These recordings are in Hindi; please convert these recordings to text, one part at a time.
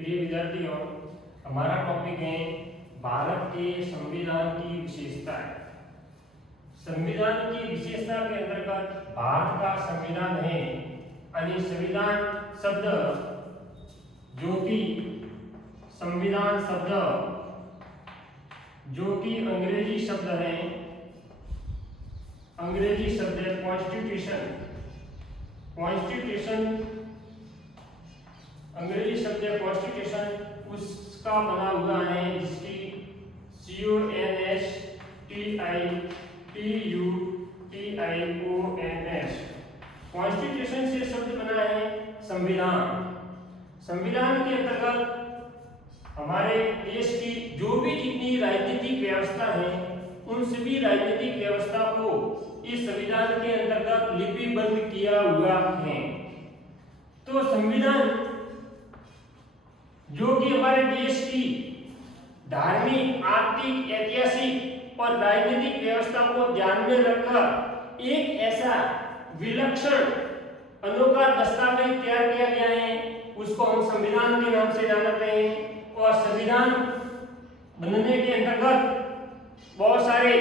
प्रिय विद्यार्थियों, हमारा टॉपिक है भारत के संविधान की विशेषताएं। संविधान की विशेषता के अंतर्गत भारत का संविधान है यानी संविधान शब्द जो कि संविधान शब्द जो कि अंग्रेजी शब्द है, अंग्रेजी शब्द है कॉन्स्टिट्यूशन। कॉन्स्टिट्यूशन अंग्रेजी शब्द है कॉन्स्टिट्यूशन, उसका बना हुआ है जिसकी CONSTITUTIONS कॉन्स्टिट्यूशन से शब्द बना है संविधान। संविधान के अंतर्गत हमारे देश की जो भी जितनी राजनीतिक व्यवस्था है उन सभी राजनीतिक व्यवस्था को इस संविधान के अंतर्गत लिपिबद्ध किया हुआ है। तो संविधान जो कि हमारे देश की धार्मिक, आर्थिक, ऐतिहासिक और राजनीतिक व्यवस्था को ध्यान में रखकर एक ऐसा विलक्षण अनोखा दस्तावेज तैयार किया गया है, उसको हम संविधान के नाम से जानते हैं। और संविधान बनने के अंतर्गत बहुत सारे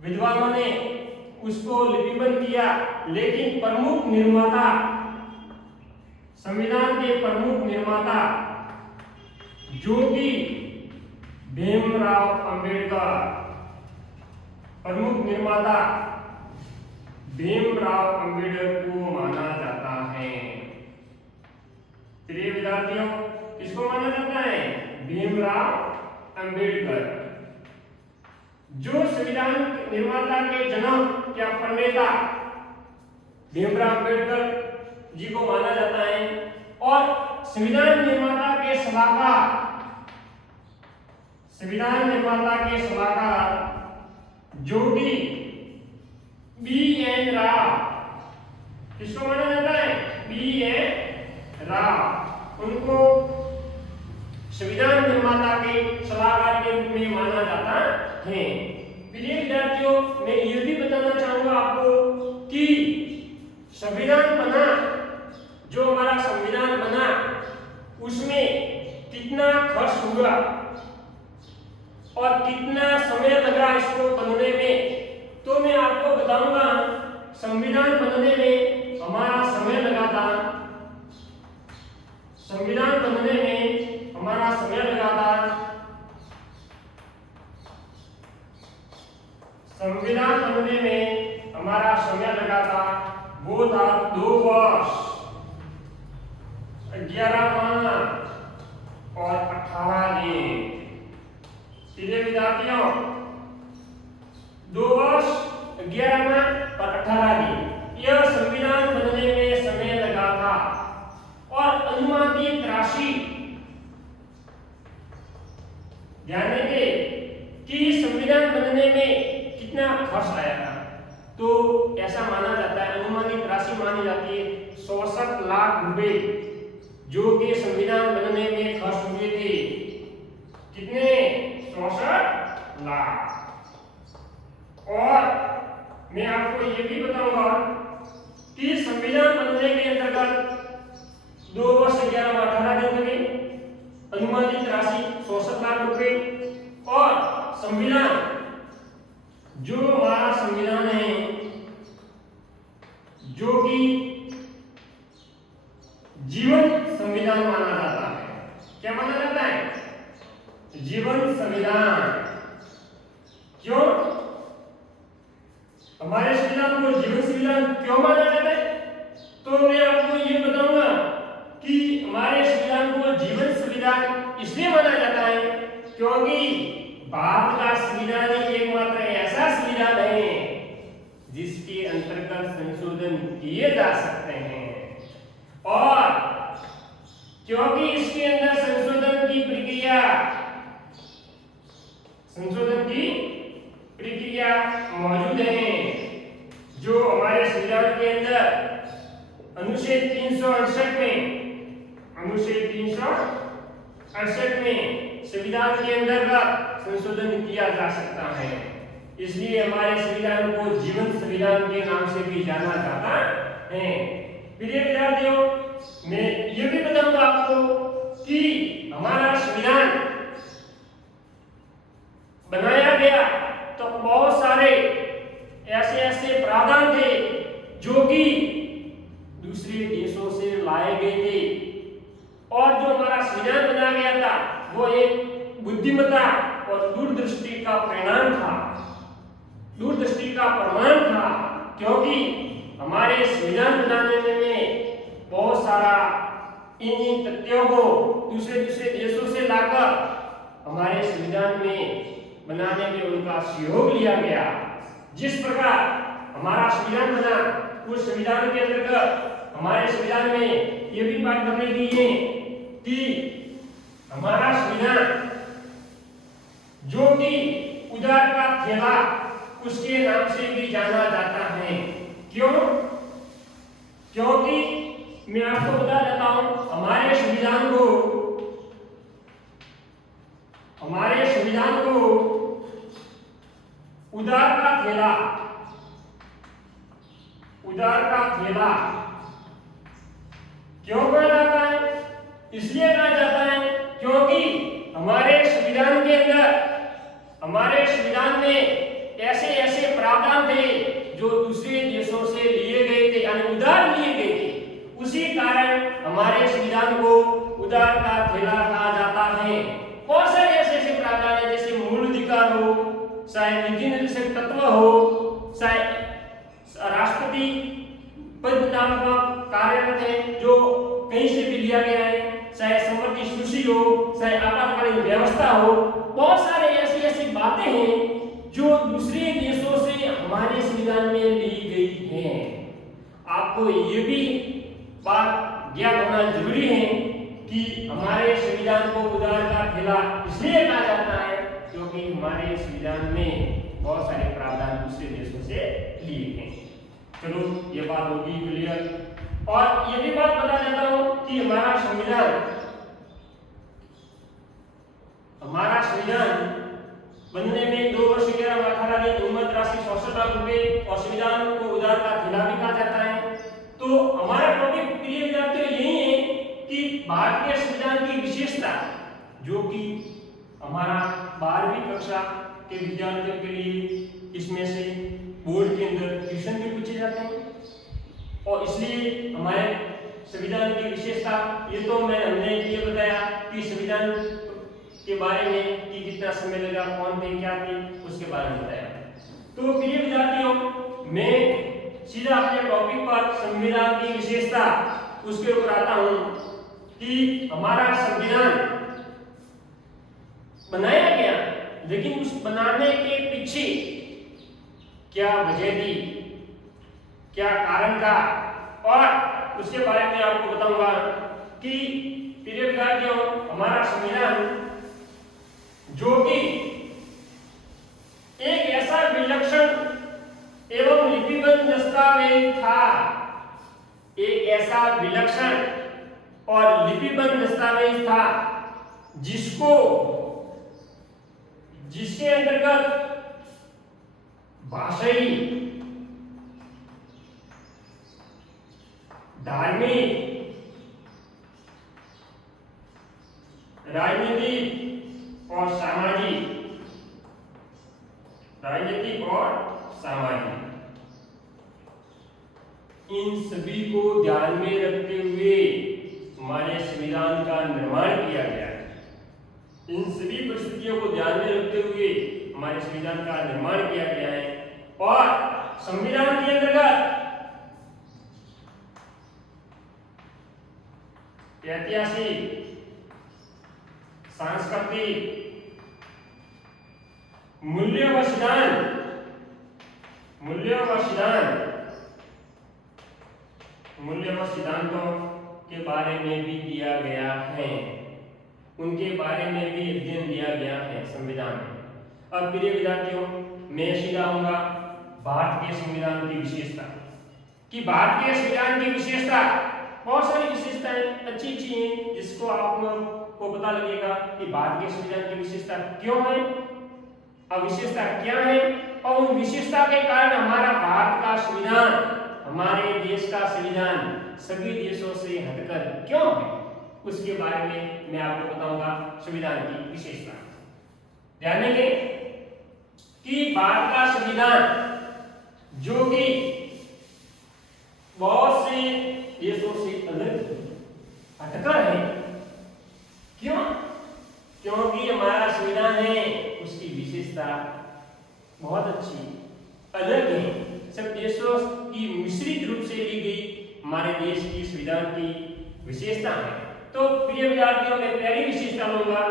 विद्वानों ने उसको लिपिबद्ध किया, लेकिन प्रमुख निर्माता, संविधान के प्रमुख निर्माता जो कि भीमराव अंबेडकर, प्रमुख निर्माता भीमराव अंबेडकर को माना जाता है। प्रिय विद्यार्थियों, किसको माना जाता है? भीमराव अंबेडकर, जो संविधान निर्माता के जन्म या प्रणेता भीमराव अंबेडकर जी को माना जाता है। और संविधान निर्माता के सलाहकार, संविधान निर्माता के सलाहकार जो कि BN राव, किसको माना जाता है? BN राव, उनको संविधान निर्माता के सलाहकार के रूप में माना जाता है। प्रिय विद्यार्थियों, मैं ये भी बताना चाहूंगा आपको कि संविधान बना, जो हमारा संविधान बना उसमें कितना खर्च हुआ और कितना समय लगा इसको बनने में, तो मैं आपको बताऊंगा। संविधान बनने में हमारा समय लगा था, संविधान बनने में हमारा समय लगा था, संविधान बनने में हमारा समय लगा था, वो था 2 वर्ष 11 माह और 18 दिन। प्रिय विद्यार्थियों, 2 वर्ष 11 माह और 18 दिन यह संविधान बनने में समय लगा था। और अनुमानित राशि ध्यान देंगे कि संविधान बनने में कितना खर्च आया था, तो ऐसा माना जाता है, अनुमानित राशि मानी जाती है 64 लाख रुपए जो कि संविधान बनने में खर्च हुए थे। कितने? 64 लाख। और मैं आपको ये भी बताऊंगा कि संविधान बनने के अंतर्गत 2 वर्ष 11 माह 18 दिन लगे, अनुमानित राशि 64 लाख रुपए। और संविधान, जो हमारा संविधान है जो कि जीवन संविधान माना जाता है। क्या माना जाता है? जीवन संविधान। क्यों हमारे संविधान को जीवन संविधान क्यों माना जाता है? तो मैं आपको ये बताऊंगा कि हमारे संविधान को जीवन संविधान इसलिए माना जाता है क्योंकि भारत का संविधान एकमात्र ऐसा संविधान है जिसके अंतर्गत संशोधन किए जा सकते हैं। और क्योंकि इसके अंदर संशोधन की प्रक्रिया मौजूद है, जो हमारे संविधान के अंदर अनुच्छेद 368 में संविधान के अंतर्गत संशोधन किया जा सकता है। इसलिए हमारे संविधान को जीवन संविधान के नाम से भी जाना जाता है। प्रिय विद्यार्थियों, मैं ये भी बताऊंगा आपको देशों से लाए गए थे। और जो हमारा संविधान बनाया गया था वो एक बुद्धिमत्ता और दूरदृष्टि का परिणाम था, दूरदृष्टि का प्रमाण था, क्योंकि हमारे संविधान बनाने में बहुत सारा इन तथ्यों को दूसरे देशों से लाकर हमारे संविधान में बनाने में उनका सहयोग लिया गया। जिस प्रकार हमारा संविधान बना, उस संविधान के अंतर्गत हमारे संविधान में ये भी बात करने की है कि हमारा संविधान जो कि उदार का थैला उसके नाम से भी जाना जाता है। क्यों? क्योंकि मैं आपको बता देता हूं, हमारे संविधान को उदार का थैला क्यों कहा जाता है? इसलिए कहा जाता है क्योंकि हमारे संविधान के अंदर, हमारे संविधान में ऐसे प्रावधान थे जो दूसरे देशों से लिए गए थे, यानी उदार लिए गए थे। उसी कारण हमारे संविधान को उदार का थैला कहा जाता है। बहुत सारे ऐसे प्रावधान है, जैसे मूल अधिकार हो, चाहे नीति निर्देशक तत्व हो, चाहे राष्ट्रपति पद नाम का कार्यरत है जो कहीं से भी लिया गया है, चाहे संपत्ति सूची हो, चाहे आपातकालीन व्यवस्था हो। बहुत सारे ऐसी बातें हैं जो दूसरे देशों से हमारे संविधान में ली गई हैं। आपको ये भी बात ज्ञात होना जरूरी है कि हमारे संविधान को उदार का थैला इसलिए कहा जाता है क्योंकि हमारे संविधान में बहुत सारे प्रावधान दूसरे देशों से लिए हैं। चलो ये बात होगी क्लियर। और ये भी बात बता देता हूं कि हमारा संविधान बनने में 2 वर्ष 11 माह 18 दिन उम्र राशि 67 लाख रुपए और संविधान को उदार का थैला भी कहा जाता है। तो हमारा टॉपिक प्रिय विद्यार्थियों यही है कि भारत के संविधान की विशेषता, जो कि हमारा 12वीं कक्षा के विद्यार्थियों के लिए इसमें से बोर्ड के अंदर क्वेश्चन भी पूछे जाते हैं। और इसलिए हमारे संविधान की विशेषता, ये तो हमने ये बताया कि संविधान के बारे में कि कितना समय लगा, कौन थे, क्या थे, उसके बारे में बताया। तो प्रिय विद्यार्थियों, मैं सीधा अपने टॉपिक पर संविधान की विशेषता उसके ऊपर आता हूं कि हमारा संविधान बनाया गया, लेकिन उस बनाने के पीछे क्या वजह थी, क्या कारण था, और उसके बारे में आपको बताऊंगा कि प्रिय विद्यार्थियों, हमारा संविधान जो कि एक ऐसा विलक्षण एवं लिपिबद्ध दस्तावेज था, एक ऐसा विलक्षण और लिपिबद्ध दस्तावेज था जिसके अंतर्गत भाषाई, धार्मिक, राजनीतिक और सामाजिक इन सभी को ध्यान में रखते हुए हमारे संविधान का निर्माण किया गया है। इन सभी परिस्थितियों को ध्यान में रखते हुए हमारे संविधान का निर्माण किया गया है। और संविधान के अंतर्गत ऐतिहासिक, सांस्कृतिक मूल्य व सिद्धांतों के बारे में भी दिया गया है, उनके बारे में भी अध्ययन दिया गया है संविधान में। अब प्रिय विद्यार्थियों, मैं सीधा आऊंगा भारत के संविधान की विशेषता, कि भारत के संविधान की विशेषता, बहुत सारी विशेषताएं अच्छी हैं जिसको आप लोग को पता लगेगा कि भारत के संविधान की विशेषता क्यों है, अविशेषता क्या है, और उन विशेषता के कारण हमारा भारत का संविधान, हमारे देश का संविधान सभी देशों से हटकर क्यों है, उसके बारे में मैं आपको बताऊंगा संविधान की विशेषता। ध्यान देंगे कि भारत का संविधान जो कि बहुत से देशों से अलग हटकर है। क्यों? क्योंकि हमारा संविधान है उसकी विशेषता बहुत अच्छी अलग है, सब देशों की मिश्रित रूप से ली गई हमारे देश की संविधान की विशेषता है। तो प्रिय विद्यार्थियों मैं पहली विशेषता लूंगा,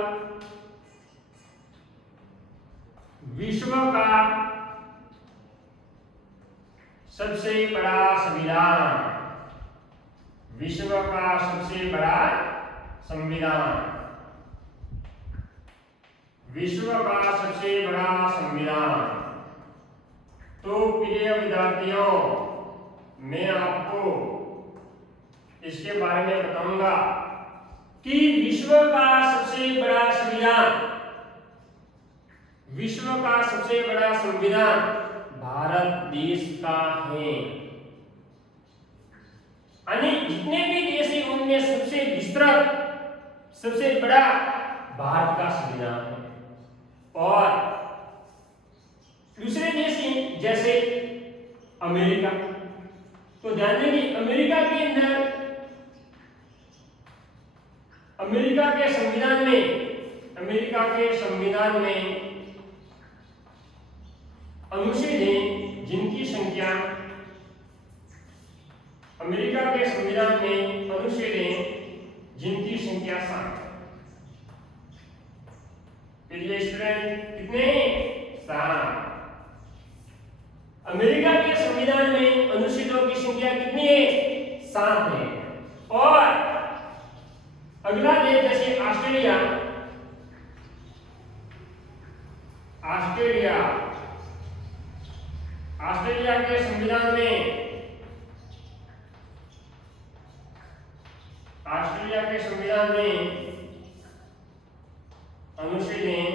विश्व का सबसे बड़ा संविधान, विश्व का सबसे बड़ा संविधान, विश्व का सबसे बड़ा संविधान। तो प्रिय विद्यार्थियों मैं आपको इसके बारे में बताऊंगा कि विश्व का सबसे बड़ा संविधान, विश्व का सबसे बड़ा संविधान भारत देश का है। यानी जितने भी देश हैं उनमें सबसे विस्तृत सबसे बड़ा भारत का संविधान है। और दूसरे देश हैं जैसे अमेरिका, तो ध्यान देंगे अमेरिका के अंदर अमेरिका के संविधान में अनुच्छेद हैं जिनकी संख्या, अमेरिका के संविधान में अनुच्छेद हैं जिनकी संख्या 7। ये स्टूडेंट कितने? 7। अमेरिका के संविधान में अनुच्छेदों की संख्या कितनी है? 7 है। और अगला देश जैसे ऑस्ट्रेलिया, ऑस्ट्रेलिया के संविधान में अनुच्छेद हैं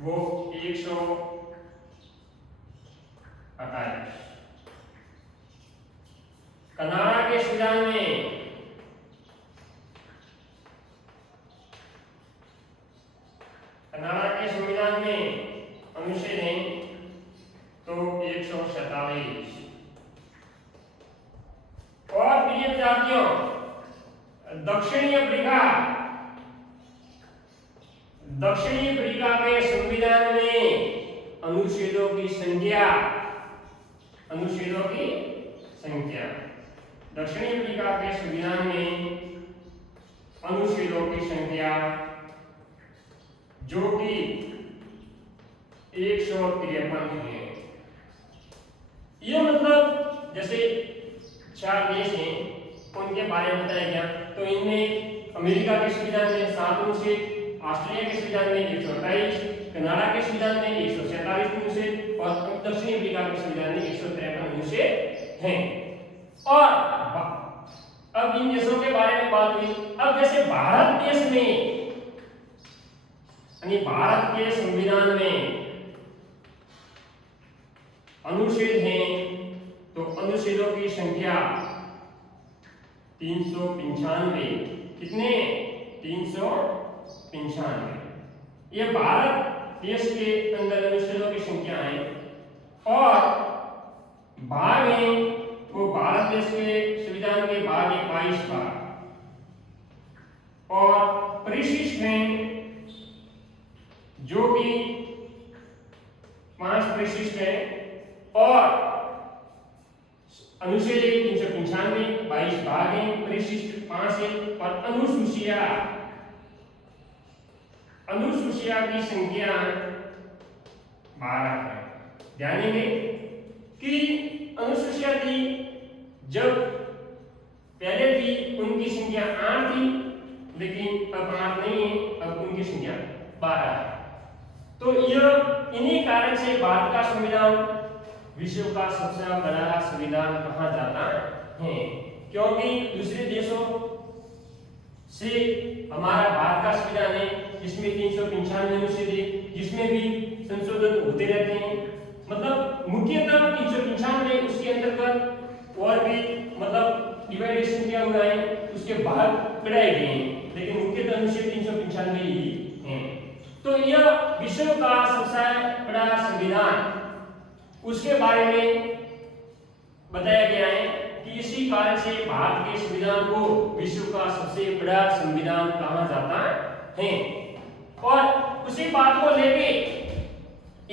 वो 128। कनाडा के संविधान में अनुच्छेद हैं तो 147। और प्रिय विद्यार्थियों दक्षिणी अफ्रीका के संविधान में अनुच्छेदों की संख्या दक्षिणी अफ्रीका के संविधान में अनुच्छेदों की संख्या जो कि 153 है। ये मतलब जैसे 4 देश हैं उनके बारे में बताया गया। तो इनमें अमेरिका के संविधान में 7 अनुच्छेद, ऑस्ट्रेलिया के संविधान में 128, कनाडा के संविधान में 147 अनुच्छेद और दक्षिणी अफ्रीका के संविधान में 153 अनुच्छेद हैं। और अब इन देशों के बारे में बात हुई। अब जैसे भारत देश में यानी भारत के संविधान में अनुच्छेद हैं तो अनुच्छेदों की संख्या 395। कितने? 395। ये भारत देश के अंदर अनुच्छेदों की संख्या है। और भाग हैं वो भारत देश के संविधान के भाग है 22 भाग। और परिशिष्ट हैं जो कि 5 परिशिष्ट है। और अनुच्छेद 395 22 भाग हैं, परिशिष्ट 5 है। और अनुसूचिया की संख्या 12 है। ध्यान देंगे कि अनुसूचिया थी जब पहले थी उनकी संख्या 8 थी, लेकिन अब 8 नहीं है, अब उनकी संख्या 12 है। तो यह इन्हीं कारण से भारत का संविधान विश्व का सबसे बड़ा संविधान कहा जाता है, क्योंकि दूसरे देशों से हमारा भारत का संविधान है जिसमें 395 अनुच्छेद है, जिसमें भी संशोधन होते रहते हैं। मतलब मुख्यतः 395 उसके अंतर्गत और भी मतलब डिवाइडेशन किया हुआ है, उसके भाग बढ़ाए गए हैं, लेकिन मुख्यतः अनुच्छेद 395 ही है। तो यह विश्व का सबसे बड़ा संविधान, उसके बारे में बताया गया है कि इसी कारण से भारत के संविधान को विश्व का सबसे बड़ा संविधान कहा जाता है। और उसी बात को लेके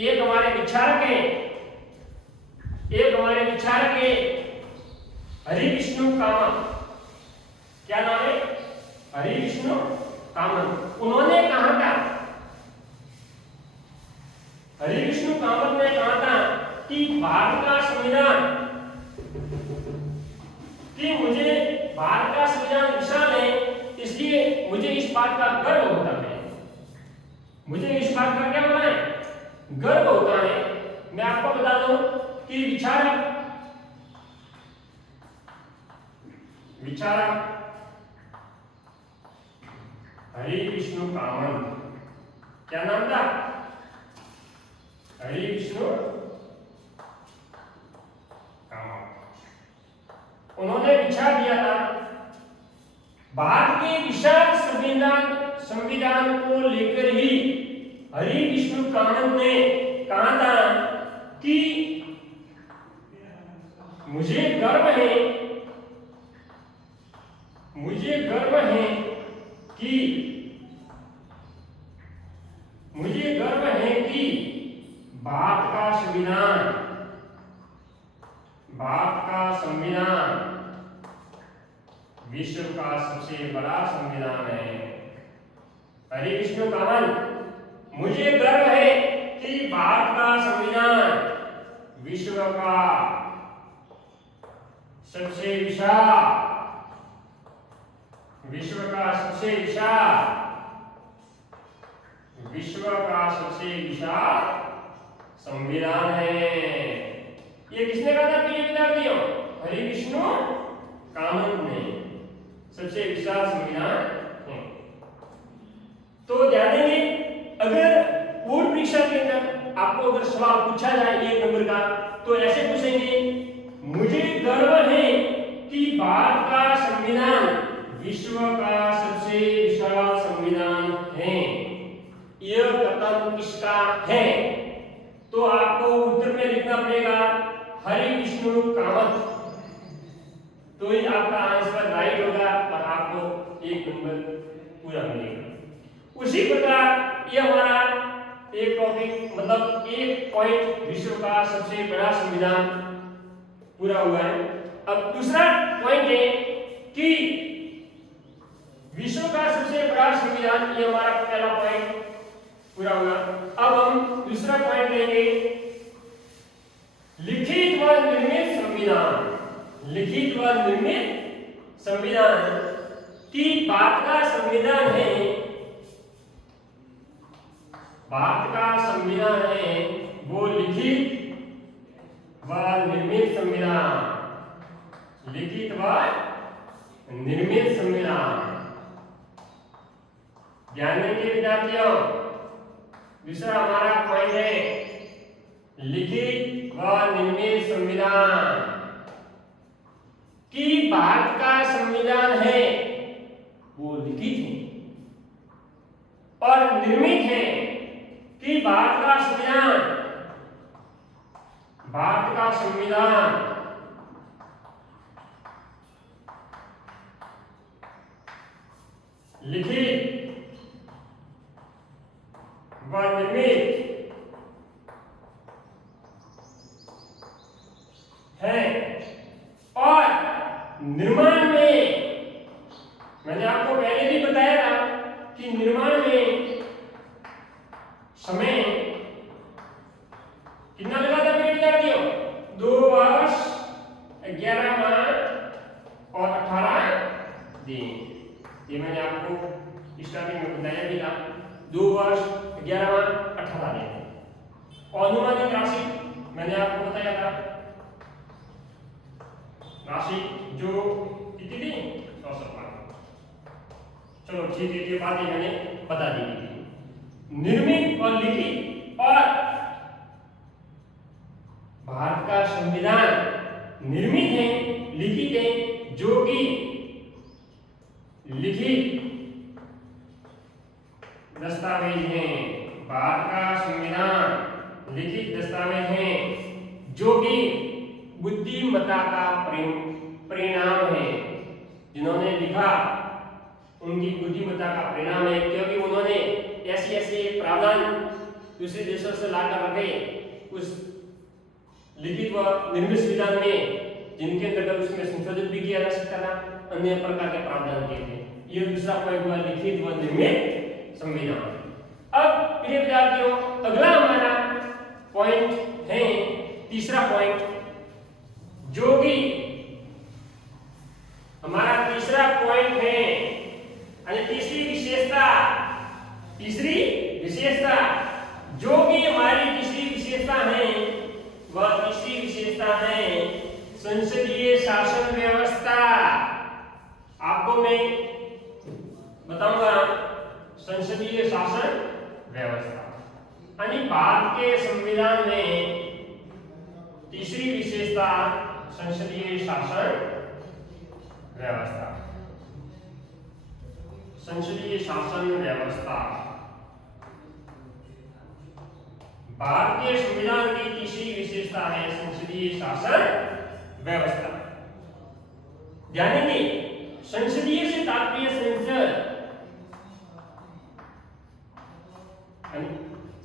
एक हमारे विचारक है हरिविष्णु कामत। क्या नाम है? हरिविष्णु कामत। उन्होंने कहा था, हरिविष्णु कामत ने कहा था कि भारत का संविधान, कि मुझे भारत का संविधान विशाल है, इसलिए मुझे इस बात का गर्व होता है। मुझे इस बात का क्या होता है? गर्व होता है। मैं आपको बता दूं कि विचारक हरिविष्णु कामत, क्या नाम था? हरिविष्णु कामत। उन्होंने विचार दिया था भारत के विशाल संविधान को लेकर ही हरिविष्णु कामत ने कहा था कि मुझे गर्व है कि भारत का संविधान विश्व का सबसे बड़ा संविधान है। हरिविष्णु कामत, मुझे गर्व है कि भारत का संविधान विश्व का सबसे विशाल संविधान है। ये किसने कहा था प्रिय विद्यार्थियों? हरिविष्णु कामत ने। सबसे विशाल संविधान है। तो ध्यान देंगे, अगर बोर्ड परीक्षा के अंदर आपको अगर सवाल पूछा जाए 1 नंबर का, तो ऐसे पूछेंगे, मुझे गर्व है कि भारत का संविधान विश्व का सबसे विशाल संविधान है। यह कथन किसका है? तो आपको उत्तर में लिखना पड़ेगा हरिविष्णु कामत। तो ही आपका आंसर राइट होगा और आपको 1 नंबर पूरा मिलेगा। उसी प्रकार ये हमारा एक टॉपिक, मतलब 1 पॉइंट विश्व का सबसे बड़ा संविधान पूरा हुआ है। अब दूसरा पॉइंट है कि विश्व का सबसे बड़ा संविधान, ये हमारा पहला पॉइंट पूरा हुआ। अब हम दूसरा पॉइंट लेंगे, लिखित व निर्मित संविधान। लिखित व निर्मित संविधान की भारत का संविधान है, वो लिखित व निर्मित संविधान। लिखित व निर्मित संविधान। ध्यान देंगे विद्यार्थियों, दूसरा हमारा पॉइंट है लिखित व निर्मित संविधान। कि भारत का संविधान है वो लिखित है और निर्मित है, कि भारत का संविधान लिखित व निर्मित है। और निर्माण में, मैंने आपको पहले भी बताया था कि निर्माण में समय कितना लगा था मेरे विद्यार्थियों? 2 वर्ष 11 माह और 18 दिन। ये मैंने आपको स्टार्टिंग में बताया भी था, 2 वर्ष 11 माह 18 दिन। और अनुमानित राशि मैंने आपको बताया था, राशि जो कितनी थी? 64। चलो ठीक है, ये बातें मैंने बता दी थी। निर्मित और लिखित, और भारत का संविधान निर्मित है, लिखित है, जो कि लिखित दस्तावेज हैं। भारत का संविधान लिखित दस्तावेज हैं, जो कि बुद्धिमत्ता का परिणाम है। जिन्होंने लिखा उनकी बुद्धिमत्ता का परिणाम है, क्योंकि उन्होंने ऐसे ऐसे प्रावधान दूसरे देशों से लाकर रखे उस लिखित व निर्मित संविधान में, जिनके अंतर्गत उसमें संशोधित भी किया जा सकता था, अन्य प्रकार के प्रावधान किए थे। ये दूसरा पॉइंट हुआ लिखित व निर्मित संविधान। अब प्रिय विद्यार्थियों, अगला हमारा पॉइंट है तीसरा पॉइंट, जो कि हमारा तीसरा पॉइंट है यानी तीसरी विशेषता जो कि हमारी तीसरी विशेषता है, वह तीसरी विशेषता है संसदीय शासन व्यवस्था। आपको मैं बताऊंगा संसदीय शासन व्यवस्था यानी भारत के संविधान में तीसरी विशेषता संसदीय शासन व्यवस्था। संसदीय शासन व्यवस्था भारतीय संविधान की तीसरी विशेषता है संसदीय शासन व्यवस्था। ध्यान देंगे, संसदीय से तात्पर्य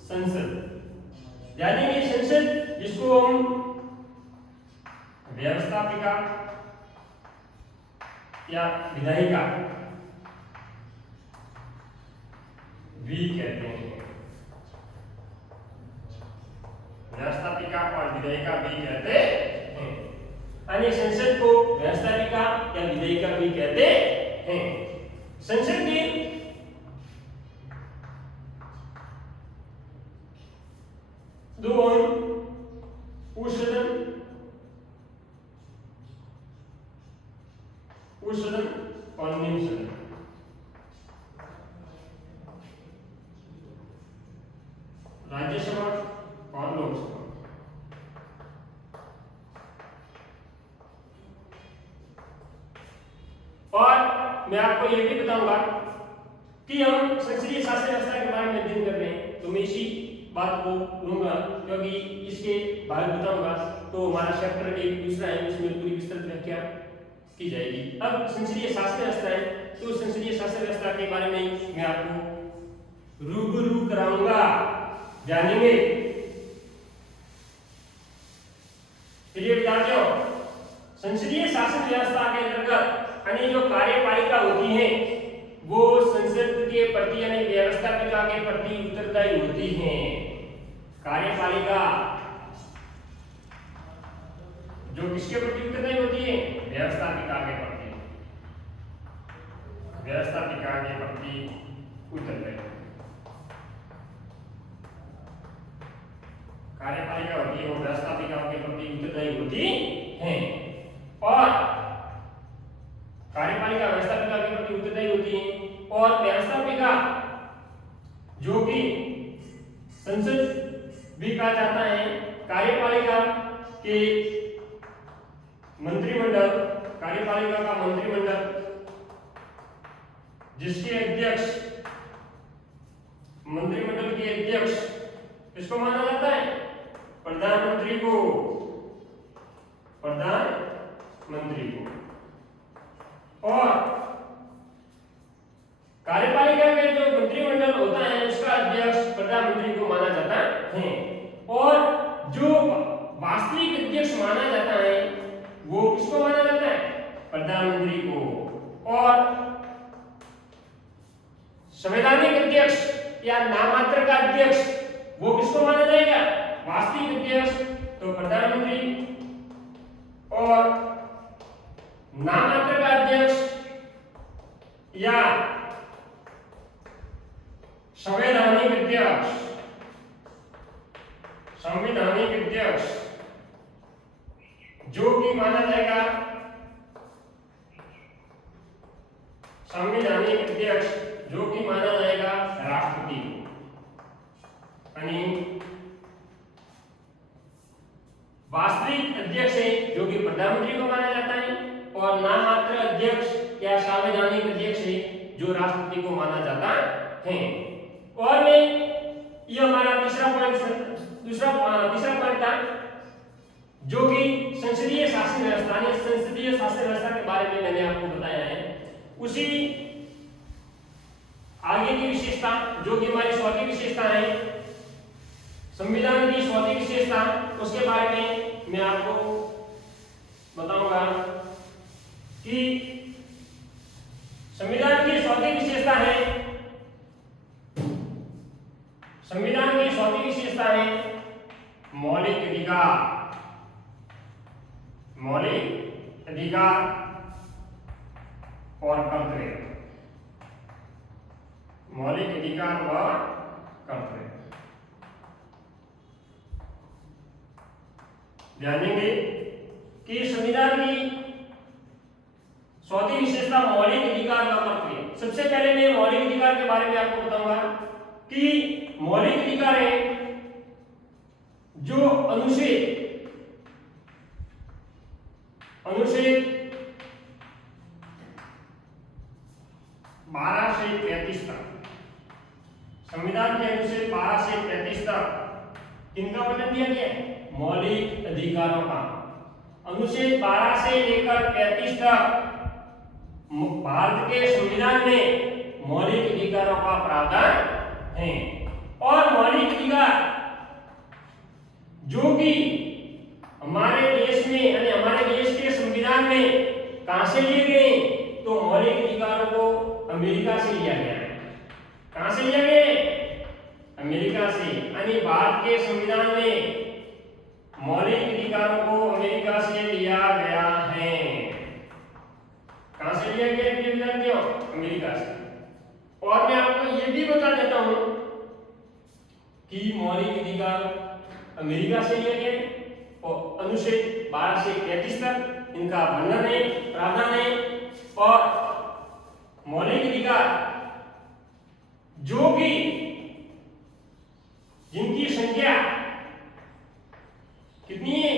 संसद, ध्यान देंगे संसद जिसको हम व्यवस्थापिका या विधायिका भी कहते हैं। व्यवस्थापिका और विधायिका भी कहते हैं, यानी संसद को व्यवस्थापिका या विधायिका भी कहते हैं। संसद के दो अंग, उच्च सदन और निम्न सदन। राज्यसभा और लोकसभा। और मैं आपको यह भी बताऊंगा कि हम संसदीय शासन व्यवस्था के बारे में अध्ययन कर रहे हैं, तो मैं इसी बात को लूंगा, क्योंकि इसके बाद बताऊंगा तो हमारा चैप्टर एक दूसरा है, उसमें पूरी विस्तृत व्याख्या की जाएगी। अब संसदीय शासन व्यवस्था है, तो संसदीय शासन व्यवस्था के बारे में मैं आपको रूबरू कराऊंगा, जानेंगे। प्रिय विद्यार्थियों, संसदीय शासन व्यवस्था के अंतर्गत यानी जो कार्यपालिका होती है वो संसद के प्रति यानी व्यवस्थापिका के प्रति उत्तरदायी होती है। कार्यपालिका जो किसके प्रति उत्तरदायी होती है? व्यवस्थापिका के प्रति, व्यवस्थापिका के प्रति उत्तरदायी। कार्यपालिका होती है वो व्यवस्थापिका के प्रति उत्तरदायी होती है, और कार्यपालिका व्यवस्थापिका के प्रति उत्तरदायी होती है, और व्यवस्थापिका जो कि संसद भी कहा जाता है, कार्यपालिका के मंत्रिमंडल, कार्यपालिका का मंत्रिमंडल जिसके अध्यक्ष, मंत्रिमंडल के अध्यक्ष किसको माना जाता है? प्रधानमंत्री को, प्रधानमंत्री को। और कार्यपालिका के जो मंत्रिमंडल होता है उसका अध्यक्ष प्रधानमंत्री को माना जाता है, और जो वास्तविक अध्यक्ष माना जाता है वो किसको माना जाता है? प्रधानमंत्री को। और संवैधानिक अध्यक्ष या नाममात्र का अध्यक्ष वो किसको माना जाएगा? वास्तविक अध्यक्ष तो प्रधानमंत्री, और नाममात्र का अध्यक्ष या संवैधानिक अध्यक्ष, संवैधानिक अध्यक्ष जो कि माना जाएगा, संवैधानिक अध्यक्ष जो कि माना जाएगा राष्ट्रपति को, यानी वास्तविक अध्यक्ष है जो कि प्रधानमंत्री को माना जाता है, और नाममात्र अध्यक्ष या संवैधानिक अध्यक्ष है जो राष्ट्रपति को माना जाता है। और ये हमारा तीसरा पॉइंट था जो कि संसदीय शासन व्यवस्था है, संसदीय शासन व्यवस्था के बारे में मैंने आपको बताया है। उसी आगे की विशेषता जो कि हमारी चौथी विशेषता है, संविधान की चौथी विशेषता, उसके बारे में मैं आपको बताऊंगा कि संविधान की चौथी विशेषता है, संविधान की चौथी विशेषता है मौलिक अधिकार, मौलिक अधिकार और कर्तव्य, मौलिक अधिकार व कर्तव्य। ध्यान देंगे कि संविधान की चौथी विशेषता मौलिक अधिकार व कर्तव्य। सबसे पहले मैं मौलिक अधिकार के बारे में आपको बताऊंगा कि मौलिक अधिकार है जो अनुच्छेद 12 से 35 तक, संविधान के अनुच्छेद 12 से 35 तक किनका वर्णन दिया गया है? मौलिक अधिकारों का। अनुच्छेद 12 से लेकर 35 तक भारत के संविधान में मौलिक अधिकारों का प्रावधान है। और मौलिक अधिकार जो कि हमारे देश में यानी हमारे देश के संविधान में कहां से लिए गए? तो मौलिक अधिकारों को अमेरिका से लिया गया है। कहां से लिया गया? अमेरिका से। यानी भारत के संविधान में मौलिक अधिकारों को अमेरिका से लिया गया है। कहां से लिया गया है विद्यार्थियों? अमेरिका से। और मैं आपको यह भी बता देता हूं कि मौलिक अधिकार अमेरिका से लिया गया है और अनुच्छेद 12 से 33 तक इनका वर्णन है, प्रावधान है। और मौलिक अधिकार जो कि जिनकी संख्या कितनी है?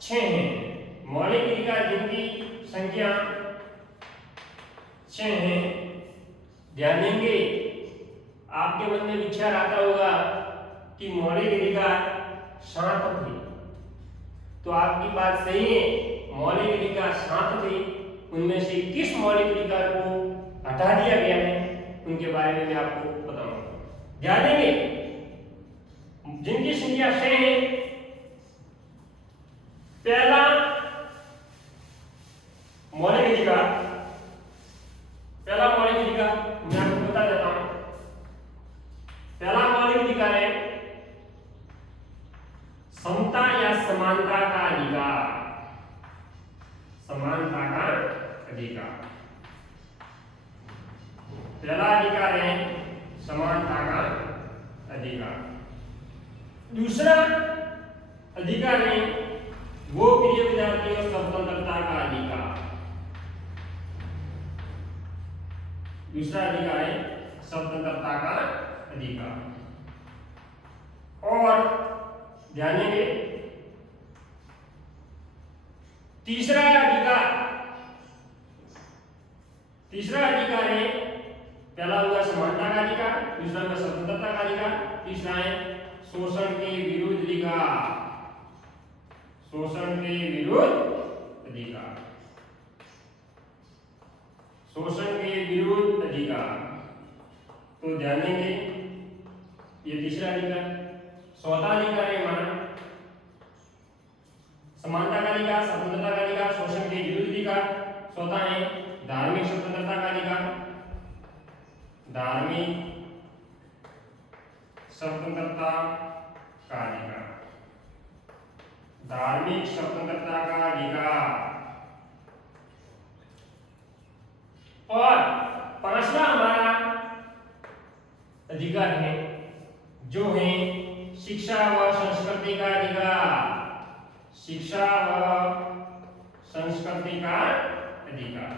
6 है। मौलिक अधिकार जिनकी संख्या 6 है। ध्यान देंगे, आपके मन में विचार आता होगा कि मौलिक अधिकार 7 थे, तो आपकी बात सही है, मौलिक अधिकार 7 थे। उनमें से किस मौलिक अधिकार को हटा दिया गया है उनके बारे में मैं आपको बताऊंगा। ध्यान देंगे, जिनकी संख्या 6 है, पहला मौलिक अधिकार, पहला मौलिक अधिकार मैं आपको बता देता हूं। पहला मौलिक अधिकार है समता या समानता का अधिकार, समानता का अधिकार। पहला अधिकार है समानता का अधिकार। दूसरा अधिकार है वो प्रिय विद्यार्थी और स्वतंत्रता का अधिकार। दूसरा अधिकार है स्वतंत्रता का अधिकार। और ध्यान देंगे, तीसरा अधिकार है, पहला हुआ समानता का अधिकार, दूसरा हुआ स्वतंत्रता का अधिकार, तीसरा है शोषण के विरुद्ध अधिकार, शोषण के विरुद्ध अधिकार, शोषण के विरुद्ध अधिकार। तो ध्यान देंगे, ये तीसरा अधिकार। चौथा अधिकार है हमारा समानता का अधिकार, स्वतंत्रता का अधिकार, शोषण के विरुद्ध अधिकार। चौथा है धार्मिक स्वतंत्रता का अधिकार, धार्मिक स्वतंत्रता का अधिकार, धार्मिक स्वतंत्रता का अधिकार। और पांचवा हमारा अधिकार है जो है शिक्षा व संस्कृति का अधिकार, शिक्षा व संस्कृति का अधिकार,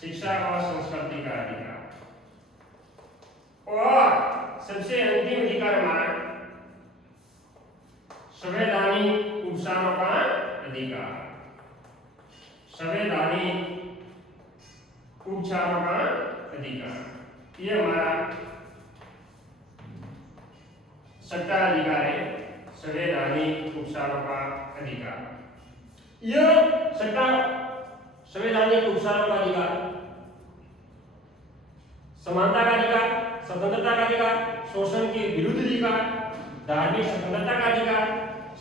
शिक्षा व संस्कृति का अधिकार। और सबसे अंतिम अधिकार हमारा संवैधानिक उपचारों का अधिकार, संवैधानिक उपचारों का अधिकार। ये हमारा छठा अधिकार है, संवैधानिक उपचारों का अधिकार। यह छठा संवैधानिक उपचारों का अधिकार, समानता का अधिकार, स्वतंत्रता का अधिकार, शोषण के विरुद्ध अधिकार, धार्मिक स्वतंत्रता का अधिकार,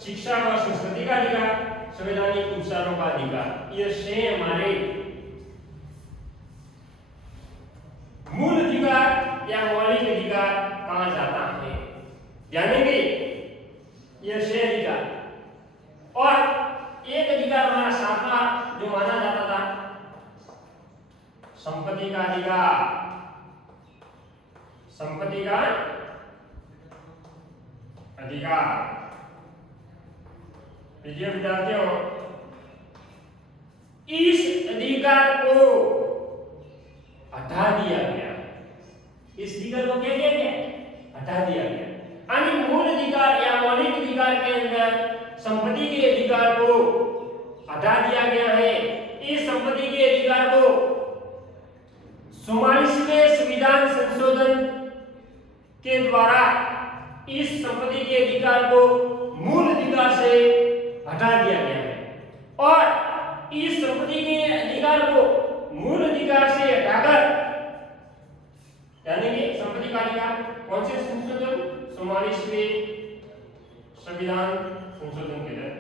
शिक्षा व संस्कृति का अधिकार, संवैधानिक उपचारों का अधिकार। ये 6 हमारे मूल अधिकार या मौलिक अधिकार कहा जाता है। जानेंगे ये 6 अधिकार। और एक अधिकार हमारा सातवां जो माना जाता था, संपत्ति का अधिकार। संपत्ति का अधिकार। प्रिय विद्यार्थियों, इस अधिकार को हटा दिया गया। इस अधिकार को क्या किया गया? हटा दिया गया। यानी मूल अधिकार या मौलिक अधिकार के अंदर संपत्ति के अधिकार को हटा दिया गया है। इस संपत्ति के अधिकार को 44वें संविधान संशोधन के द्वारा इस संपत्ति के अधिकार को मूल अधिकार से हटा दिया गया है। और इस संपत्ति के अधिकार को मूल अधिकार से हटाकर, यानी कि संपत्ति का अधिकार कौन से संशोधन? 44वें संविधान संशोधन के तहत,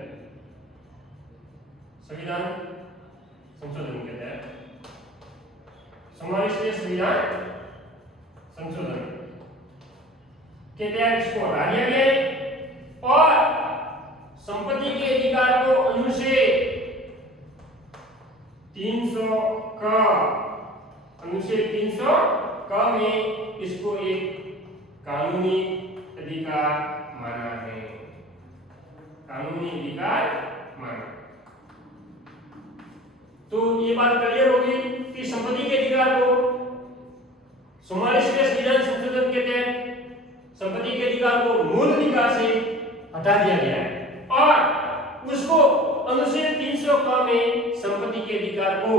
संविधान संशोधन के तहत 44वें संविधान संशोधन के तहत इसको हटा दिया गया और संपत्ति के अधिकार को अनुच्छेद 300 का, अनुच्छेद 300 का में इसको एक कानूनी अधिकार माना है। कानूनी अधिकार माना। तो ये बात क्लियर होगी कि संपत्ति के अधिकार को 44वें संविधान संशोधन के तहत संपत्ति के अधिकार को मूल अधिकार से हटा दिया गया है और उसको अनुच्छेद 300 का में संपत्ति के अधिकार को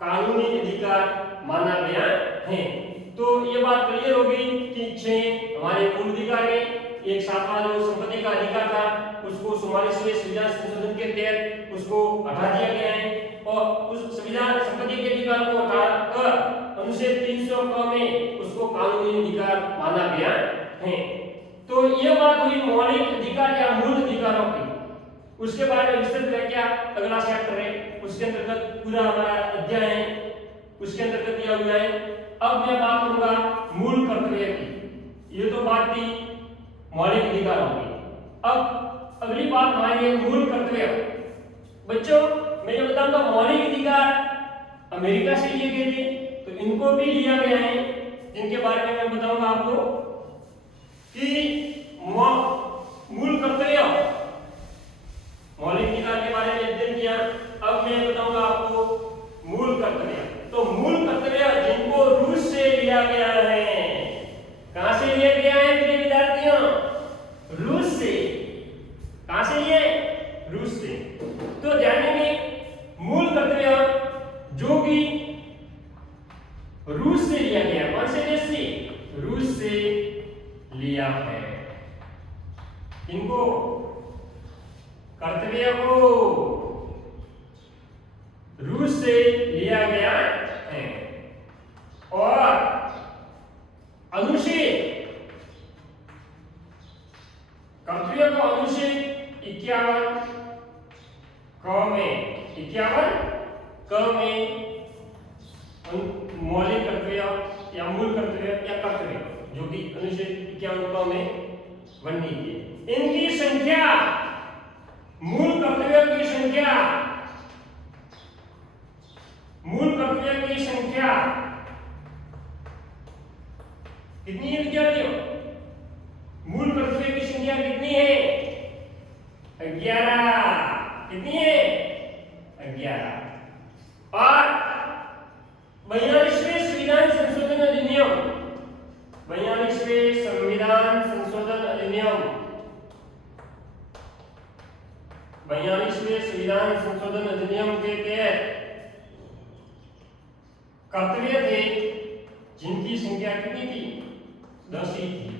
कानूनी अधिकार माना गया है। तो ये बात क्लियर होगी कि 6 हमारे मूल अधिकार है। एक सातवां जो संपत्ति का अधिकार था उसको 44वें संविधान संशोधन के तहत उसको हटा दिया गया है और उस संविधान संपत्ति के अधिकार को हटाकर अनुच्छेद 300 क में उसको कानूनी अधिकार माना गया है। तो ये बात हुई मौलिक अधिकार या मूल अधिकारों की। उसके बारे में विस्तृत व्याख्या अगला चैप्टर है, उसके अंतर्गत पूरा हमारा अध्याय है, उसके अंतर्गत दिया हुआ है। अब मैं बात करूंगा मूल कर्तव्य की। ये तो बात थी मौलिक अधिकारों की। अब अगली बात हमारी है मूल कर्तव्य। बच्चों मैं ये बताऊंगा मौलिक अधिकार अमेरिका से लिए गए थे, तो इनको भी लिया गया है, जिनके बारे में मैं बताऊंगा आपको कि मूल कर्तव्य, मौलिक अधिकार के बारे में अध्ययन किया। अब मैं बताऊंगा आपको मूल कर्तव्य। तो मूल कर्तव्य जिनको रूस से लिया गया है। कहां से लिया गया है मेरे विद्यार्थियों? रूस से। कहां से लिए? रूस से। तो जानेंगे मूल कर्तव्य जो कि रूस से लिया गया। कौन से देश से? रूस से लिया है। इनको कर्तव्य को रूस से लिया गया है और अनुच्छेद कर्तव्य को अनुच्छेद 51 क में, 51 क में मौलिक कर्तव्य या मूल कर्तव्य या कर्तव्य जो कि अनुच्छेद 51 क में वर्णित है। इनकी संख्या, मूल कर्तव्यों की संख्या, मूल कर्तव्यों की संख्या कितनी है विद्यार्थियों? मूल कर्तव्य की संख्या कितनी है? 11। कितनी है? 11। और 42वें संविधान संशोधन अधिनियम, 42वें संविधान संशोधन अधिनियम, 42वें संविधान संशोधन अधिनियम के तहत कर्तव्य थे जिनकी संख्या कितनी थी? 10 ही थी।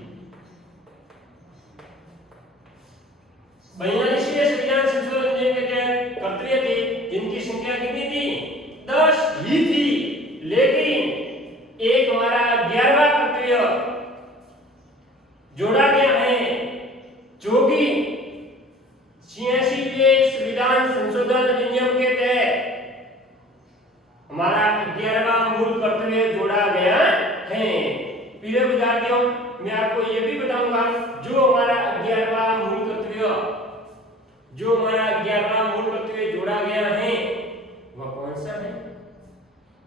42वें संविधान संशोधन अधिनियम के तहत कर्तव्य थे जिनकी संख्या कितनी थी? 10 ही थी, लेकिन एक हमारा 11वां कर्तव्य जोड़ा गया है जो कि 86वें संविधान संशोधन अधिनियम के तहत हमारा 11वां मूल कर्तव्य जोड़ा गया है। प्रिय विद्यार्थियों, मैं आपको यह भी बताऊंगा जो हमारा 11वां मूल कर्तव्य जोड़ा गया है वह कौन सा है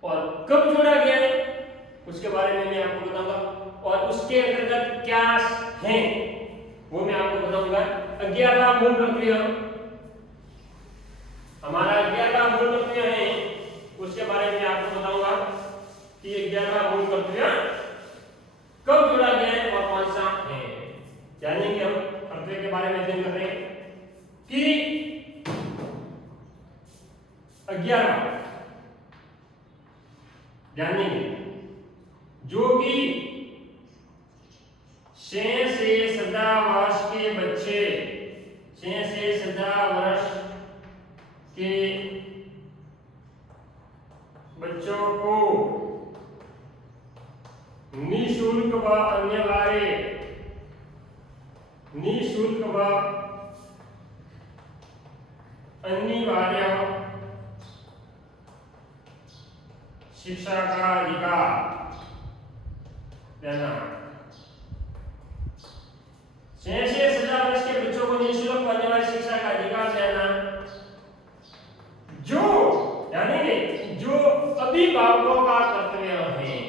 और कब जोड़ा गया है उसके बारे में मैं आपको बताऊंगा, और उसके अंतर्गत क्या है वो मैं आपको बताऊंगा। 11वां मूल कर्तव्य हमारा 11वां मूल कर्तव्य है, उसके बारे में आपको बताऊंगा कि 11वां मूल कर्तव्य कब जोड़ा गया है और कौन सा है। जानेंगे हम कर्तव्य के बारे में अध्ययन कर रहे हैं कि 11वां जानेंगे जो कि 6 से 17 वर्ष के बच्चे 6 से 17 वर्ष के बच्चों को निःशुल्क व अनिवार्य शिक्षा का अधिकार देना। 6 से 17 वर्ष के बच्चों को निःशुल्क अनिवार्य शिक्षा का अधिकार देना, जो यानी कि जो अभिभावकों का कर्तव्य है।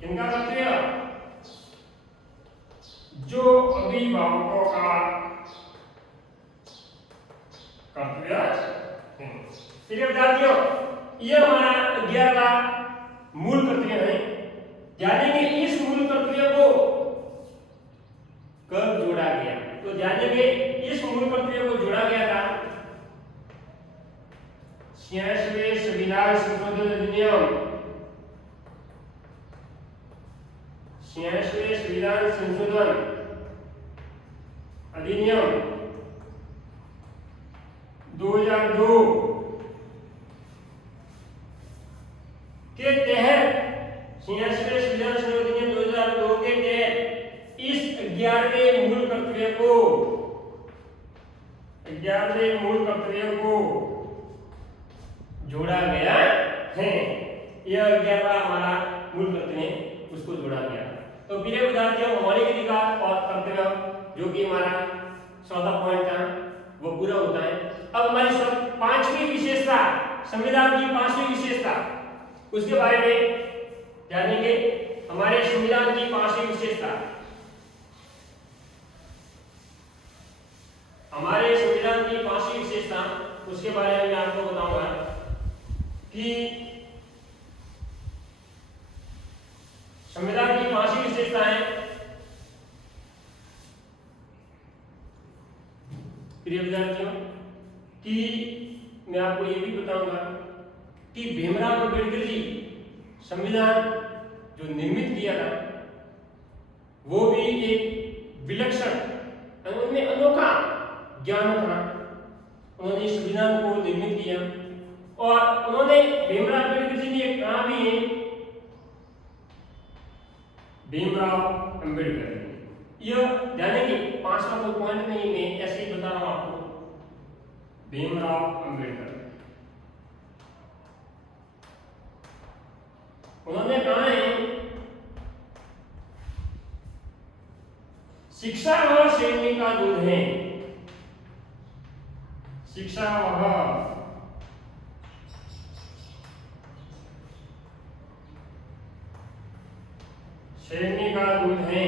किनका कर्तव्य? जो अभिभावकों का कर्तव्य है। प्रिय विद्यार्थियों, यह हमारा 11वां मूल कर्तव्य है। जानेंगे इस मूल कर्तव्य को कब जोड़ा गया, तो जानेंगे इस मूल कर्तव्य को जोड़ा गया था 86वें संविधान संशोधन अधिनियम 86वें संविधान संशोधन अधिनियम 2002 के तहत 86वें संविधान संशोधन अधिनियम 2002 के तहत इस 11वें मूल कर्तव्य को जोड़ा गया है। यह 11वां हमारा मूल कर्तव्य उसको जोड़ा गया। तो प्रिय विद्यार्थियों, मौलिक अधिकार और कर्तव्य जो कि हमारा 14 पॉइंट था वो पूरा होता है। अब हमारी 5वीं विशेषता, संविधान की 5वीं विशेषता, उसके बारे में जानेंगे। हमारे संविधान की 5वीं विशेषता, हमारे संविधान की 5वीं विशेषता, उसके बारे में मैं आपको बताऊंगा कि संविधान की 5वीं विशेषता है। प्रिय विद्यार्थियों, कि मैं आपको ये भी बताऊंगा कि भीमराव अंबेडकर जी संविधान जो निर्मित किया था वो भी एक विलक्षण, उनमें अनोखा ज्ञान था। उन्होंने संविधान को निर्मित किया और उन्होंने भीमराव अंबेडकर जी ने कहा भी है, भीमराव अंबेडकर, यह जानेंगे 5वां कोई पॉइंट नहीं, मैं ऐसे ही बता रहा हूं आपको। भीमराव अंबेडकर उन्होंने कहा है, शिक्षा वह शेरनी का दूध है, शिक्षा वह शेरनी का दूध है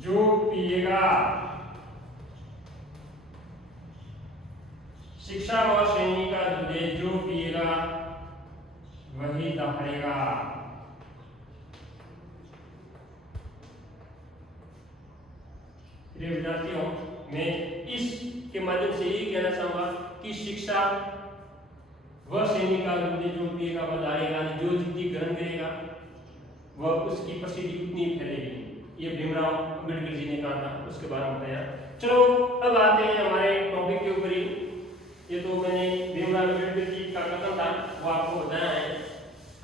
जो पिएगा, शिक्षा व शेरनी का दूध है जो पिएगा वही दहाड़ेगा। प्रिय विद्यार्थियों, मैं इसके माध्यम से यही कहना चाहूंगा कि शिक्षा वह शेरनी का दूध है जो पिएगा वह दहाड़ेगा। जो जितनी ग्रहण करेगा वह उसकी प्रसिद्धि उतनी फैलेगी। ये भीमराव अम्बेडकर जी ने कहा था, उसके बारे में बताया। चलो अब आते हैं हमारे टॉपिक के ऊपर ही। ये तो मैंने भीमराव अम्बेडकर जी का कथन था वो आपको बताया है।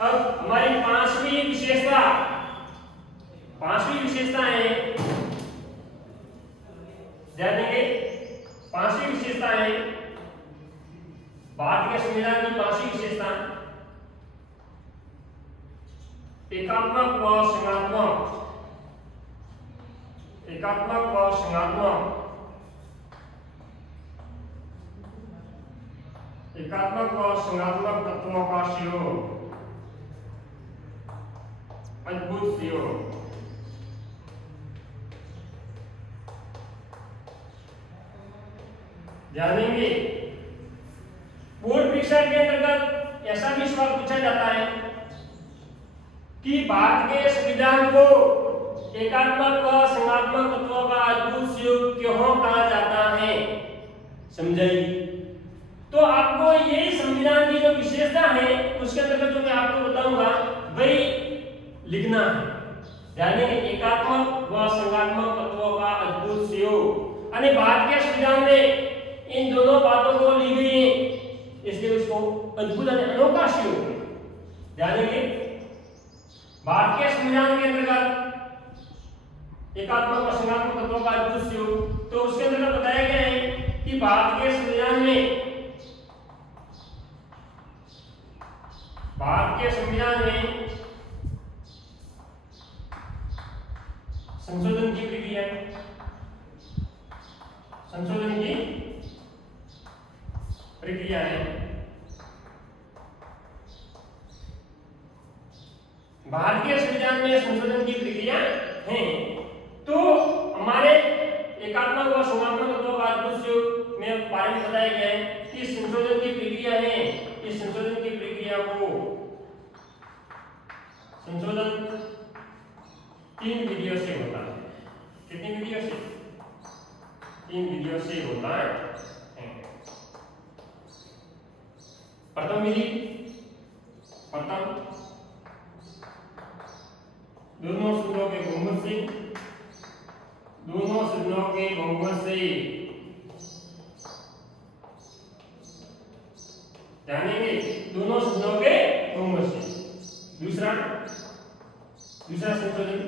अब हमारी पांचवी विशेषता है, ध्यान देंगे। पांचवी विशेषता है भारतीय संविधान की पांचवी विशेषता, एकात्मक व संघात्मक, एकात्मक व संघात्मक, एकात्मक व संघात्मक तत्वों का सहयोग, अद्भुत सहयोग। ध्यान देंगे, बोर्ड परीक्षा के अंतर्गत ऐसा भी सवाल पूछा जाता है कि भारत के संविधान को एकात्मक व संघात्मक तत्वों का अद्भुत संयोग क्यों कहा जाता है, समझाइए। तो आपको यही संविधान की जो विशेषता है उसके अंतर्गत जो मैं आपको बताऊंगा वही लिखना है। ध्यान देंगे, एकात्मक व संघात्मक तत्वों का अद्भुत संयोग, यानी भारत के संविधान में इन दोनों बातों को ली गई है, इसलिए उसको अद्भुत यानी अनोखा सहयोग। ध्यान देंगे, भारतीय संविधान के अंतर्गत एकात्मक और संघात्मक तत्वों का अद्भुत सहयोग, तो उसके अंतर्गत बताया गया है कि भारत के संविधान में संशोधन की प्रक्रिया, संशोधन की प्रक्रिया है। भारतीय संविधान में संशोधन की प्रक्रिया है। तो हमारे एकात्मक व संघात्मक तत्वों का अद्भुत सहयोग में बारे में बताया गया है कि संशोधन की प्रक्रिया है। इस संशोधन की प्रक्रिया को संशोधन 3 विधियों से होता है। कितनी विधियों से? 3 विधियों से होता है। प्रथम विधि, प्रथम दोनों सदनों के बहुमत से, दोनों सदनों के बहुमत से, जानेंगे दोनों सदनों के बहुमत से। दूसरा संशोधन,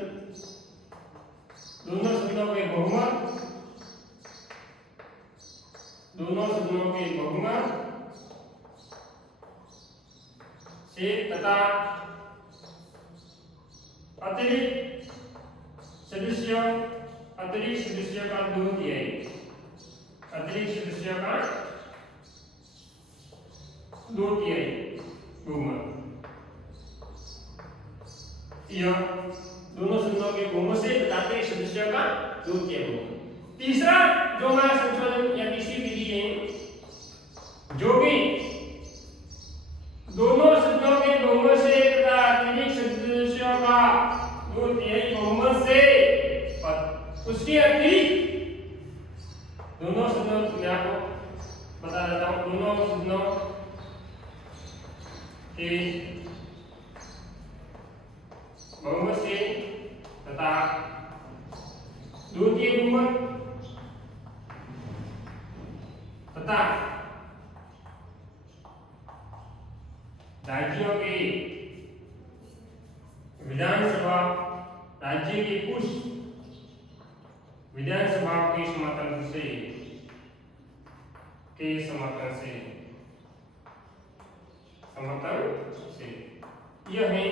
दोनों सदनों के बहुमत, दोनों सदनों के बहुमत से तथा अतिरिक्त सदस्यों का 2/3, अतिरिक्त सदस्यों का 2/3 बहुमत, यह दोनों सदनों के बहुमत से तथा अतिरिक्त सदस्यों का 2/3 बहुमत। तीसरा जो हमारा संशोधन या तीसरी विधि है, जो कि दोनों सदनों के बहुमत से तथा अतिरिक्त सदस्यों का 2/3 बहुमत से, उसके अतिरिक्त दोनों सदनों, मैं आपको बता देता हूं, दोनों सदनों के बहुमत से तथा 2/3 बहुमत तथा राज्यों के विधानसभा, राज्य के कुछ विधानसभा के समर्थन से यह है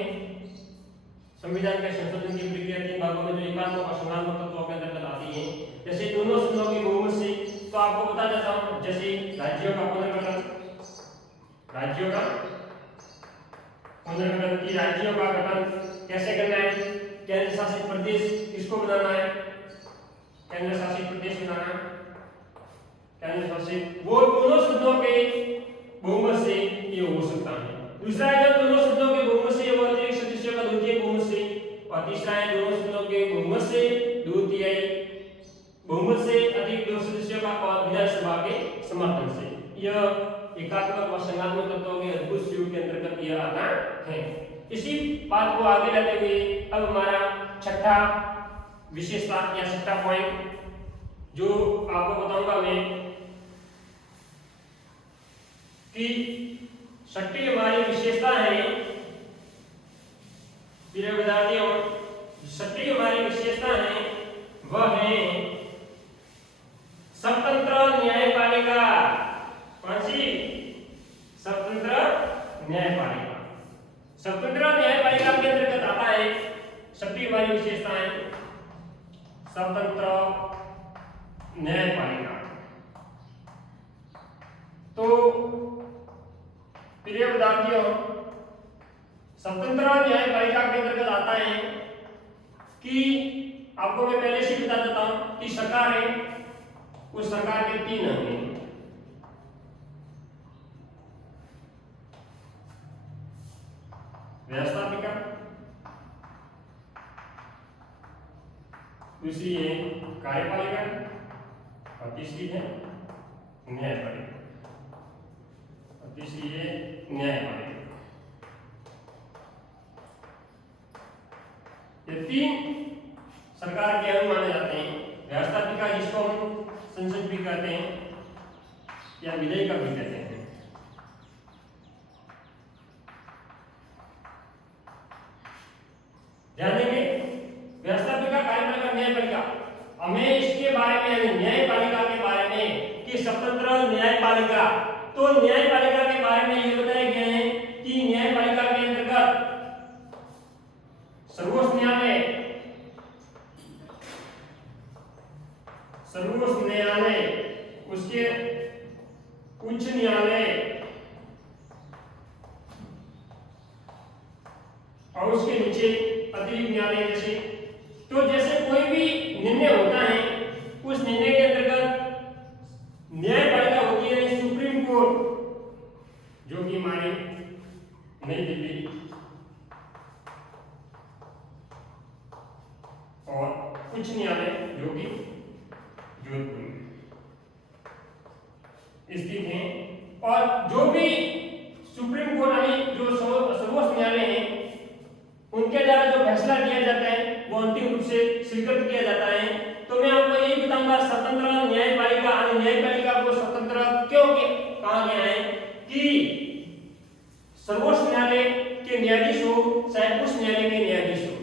संविधान के संशोधन की प्रक्रिया। 3 भागों में जो एकात्मक और संघात्मक तत्वों के अंतर्गत आती है। जैसे दोनों सदनों के बहुमत से, तो आपको बता देता हूं, जैसे राज्यों का पुनर्गठन, राज्यों का गठन कैसे करना है, केंद्र शासित प्रदेश किसको बनाना है, केंद्र शासित प्रदेश बनाना है, केंद्र शासित, वो दोनों सदनों के बहुमत से ये हो सकता है। दूसरा है जब दोनों सदनों के बहुमत से वो अतिरिक्त सदस्यों का 2/3 बहुमत से, और तीसरा है दोनों सदनों के बहुमत से 2/3 बहुमत से अधिक 2 सदस्यों का और विधानसभा के समर्थन से। यह एकात्मक और संघात्मक तत्वों के अद्भुत सहयोग के अंतर्गत यह आता है। इसी बात को आगे लाते हुए अब हमारा छठा विशेषता या छठा पॉइंट जो आपको बताऊंगा मैं कि छठी हमारी विशेषता है प्रिय विद्यार्थियों, छठी हमारी विशेषता है वह है स्वतंत्र न्यायपालिका। कौन सी? स्वतंत्र न्यायपालिका। स्वतंत्र न्यायपालिका के अंतर्गत आता है छठी हमारी विशेषताएं स्वतंत्र न्यायपालिका। तो प्रिय विद्यार्थियों, स्वतंत्र न्यायपालिका के अंतर्गत आता है कि आपको मैं पहले से बता देता हूं कि सरकार है, उस सरकार के 3 अंग हैं। व्यवस्थापिका, दूसरी है कार्यपालिका और तीसरी है न्यायपालिका। तीसरी है न्यायपालिका। ये 3 सरकार के अंग माने जाते हैं। व्यवस्थापिका जिसको हम संसद भी कहते हैं या विधायिका भी कहते हैं। ध्यान देंगे, व्यवस्थापिका, कार्यपालिका, न्यायपालिका। हमें इसके बारे में, न्यायपालिका के बारे में कि स्वतंत्र न्यायपालिका, तो न्यायपालिका के बारे में ये बताया गया है कि न्यायपालिका के अंतर्गत सर्वोच्च न्यायालय, सर्वोच्च न्यायालय, उसके उच्च न्यायालय और उसके नीचे अतिरिक्त न्यायालय जैसे। तो जैसे कोई भी निर्णय होता है उस निर्णय के अंतर्गत न्यायपालिका होती है सुप्रीम कोर्ट, जो कि हमारी नई दिल्ली और उच्च न्यायालय जो कि जोधपुर में स्थित है। और जो भी सुप्रीम कोर्ट यानी जो सर्वोच्च न्यायालय है उनके द्वारा जो फैसला दिया जाता है वो अंतिम रूप से स्वीकृत किया जाता है। तो मैं आपको यही बताऊंगा स्वतंत्र न्यायपालिका और न्यायपालिका को स्वतंत्र क्यों कहा गया है कि सर्वोच्च न्यायालय के न्यायाधीश हो चाहे उच्च न्यायालय के न्यायाधीश हो,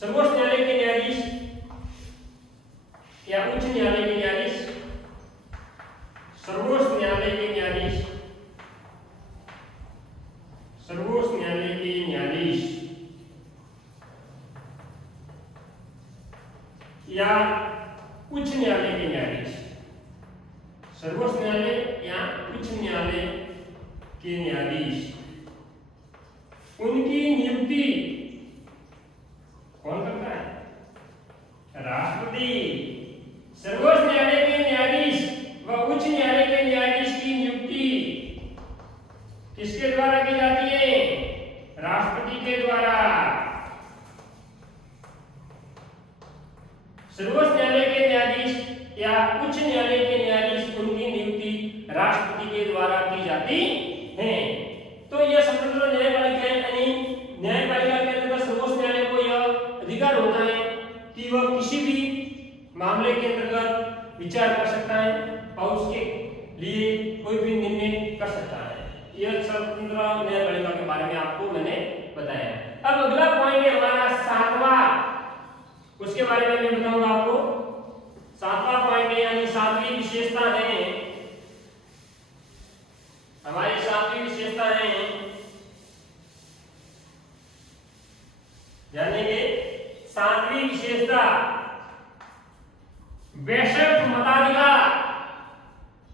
सर्वोच्च न्यायालय के न्यायाधीश या उच्च न्यायालय के न्यायाधीश, सर्वोच्च न्यायालय के न्यायाधीश, सर्वोच्च न्यायालय के न्यायाधीश या उच्च न्यायालय के न्यायाधीश, सर्वोच्च न्यायालय या उच्च न्यायालय के न्यायाधीश, उनकी नियुक्ति कौन करता है? राष्ट्रपति। सर्वोच्च न्यायालय के न्यायाधीश व उच्च न्यायालय के न्यायाधीश की नियुक्ति किसके द्वारा की जाती है? राष्ट्रपति के द्वारा। सर्वोच्च न्यायालय के न्यायाधीश या उच्च न्यायालय के न्यायाधीश उनकी नियुक्ति राष्ट्रपति के द्वारा की जाती है। तो यह स्वतंत्र न्यायपालिका यानी न्यायपालिका के अंतर्गत सर्वोच्च न्यायालय को यह अधिकार होता है कि वह किसी भी मामले के अंतर्गत विचार कर सकता है और उसके लिए कोई भी निर्णय कर सकता है। यह स्वतंत्र न्यायपालिका के बारे में आपको मैंने बताया। अब अगला पॉइंट है हमारा 7वां, उसके बारे में मैं बताऊंगा आपको। 7वां पॉइंट है यानी 7वीं विशेषता है हमारी, 7वीं विशेषता है जानेंगे। 7वीं विशेषता वयस्क मताधिकार।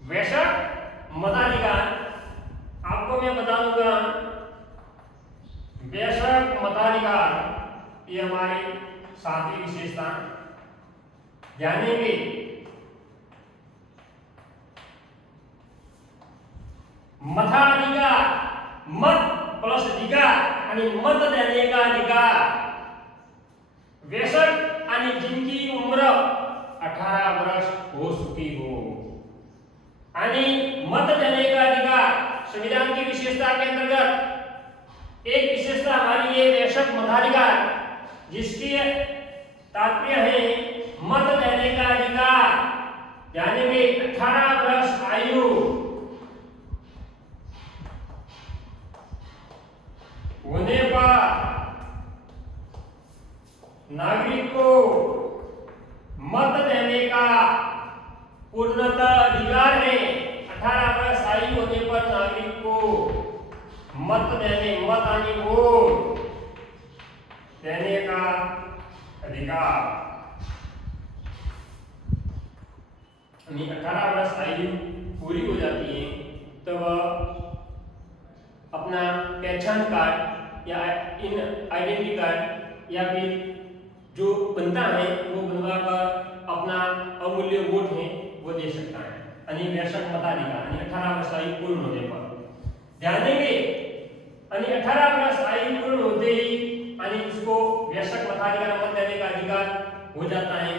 वयस्क मताधिकार आपको मैं बता दूंगा। वयस्क मताधिकार ये हमारी 7वीं विशेषता जानेंगे। मताधिकार, मत प्लस अधिकार यानी मत देने का अधिकार। वयस्क यानी जिनकी उम्र 18 वर्ष हो चुकी हो, यानी मत देने का अधिकार। संविधान की विशेषता के अंतर्गत एक विशेषता हमारी ये वयस्क मताधिकार, जिसकी तात्पर्य है मत देने का अधिकार, यानी कि 18 वर्ष आयु होने पर नागरिक को मत देने का पूर्णतः अधिकार है। 18 वर्ष आयु होने पर नागरिक को मत देने, मत यानी वोट देने का अधिकार। 18 वर्ष आयु पूरी हो जाती है तो वह अपना पहचान कार्ड या इन आइडेंटिटी कार्ड या फिर जो बनता है वो बनवा कर अपना अमूल्य वोट है वो दे सकता है। यानी वयस्क मताधिकार, यानी 18 वर्ष आयु पूर्ण होने पर। ध्यान देंगे, यानी 18 वर्ष आयु पूर्ण होते ही यानी उसको वयस्क मताधिकार, मत देने का अधिकार हो जाता है।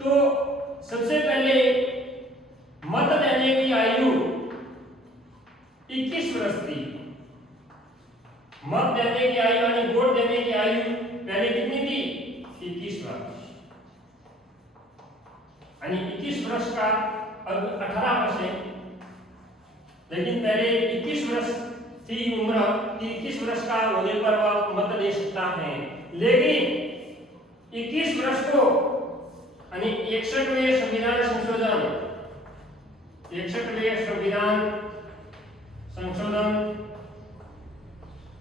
तो सबसे पहले मत देने की आयु 21 वर्ष थी। मत देने की आयु यानी वोट देने की आयु पहले कितनी थी? 21 वर्ष। यानी 21 वर्ष का अब 18 वर्ष है, लेकिन पहले 21 वर्ष थी उम्र कि 21 वर्ष का होने पर वह मत दे सकता है। लेकिन 21 वर्ष को यानी 61वें संविधान संशोधन, 61वें संविधान संशोधन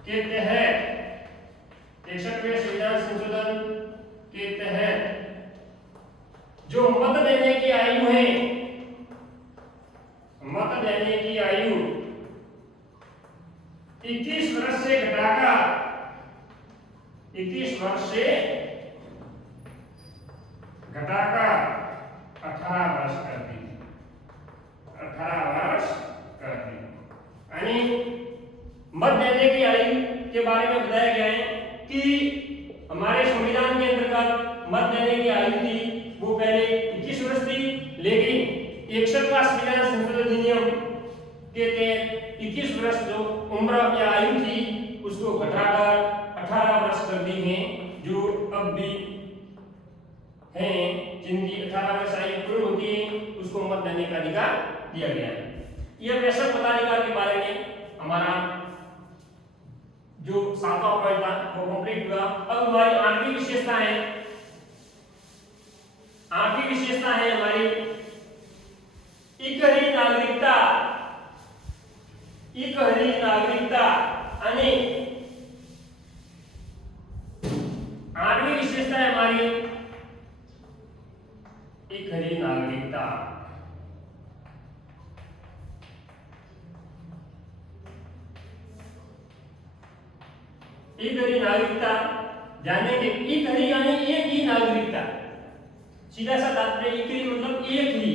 के तहत, 61वें संविधान संशोधन के तहत जो मत देने की आयु है, मत देने की आयु 21 वर्ष से घटाकर 21 वर्ष से घटाकर 18 वर्ष कर दी, 18 वर्ष कर दी। यानी मत देने की आयु के बारे में बताया गया है कि हमारे संविधान के अंतर्गत मत देने की आयु थी वो पहले 21 वर्ष थी, लेकिन 61वां संविधान संशोधन अधिनियम के तहत 21 वर्ष जो उम्र या आयु थी उसको घटाकर 18 वर्ष कर दी है। जो अब भी हैं जिनकी 18 वर्ष आयु पूर्ण होती है उसको मत देने का अधिकार दिया गया है। यह वयस्क मताधिकार के बारे में हमारा जो 7वां पॉइंट था वो कंप्लीट हुआ। अब हमारी 8वीं विशेषता है, 8वीं विशेषता है हमारी इकहरी नागरिकता। इकहरी नागरिकता यानी 8वीं विशेषता है हमारी इकहरी नागरिकता। इकहरी नागरिकता जानेंगे। इकहरी यानी एक ही नागरिकता, सीधा सा तात्पर्य इकहरी मतलब एक ही।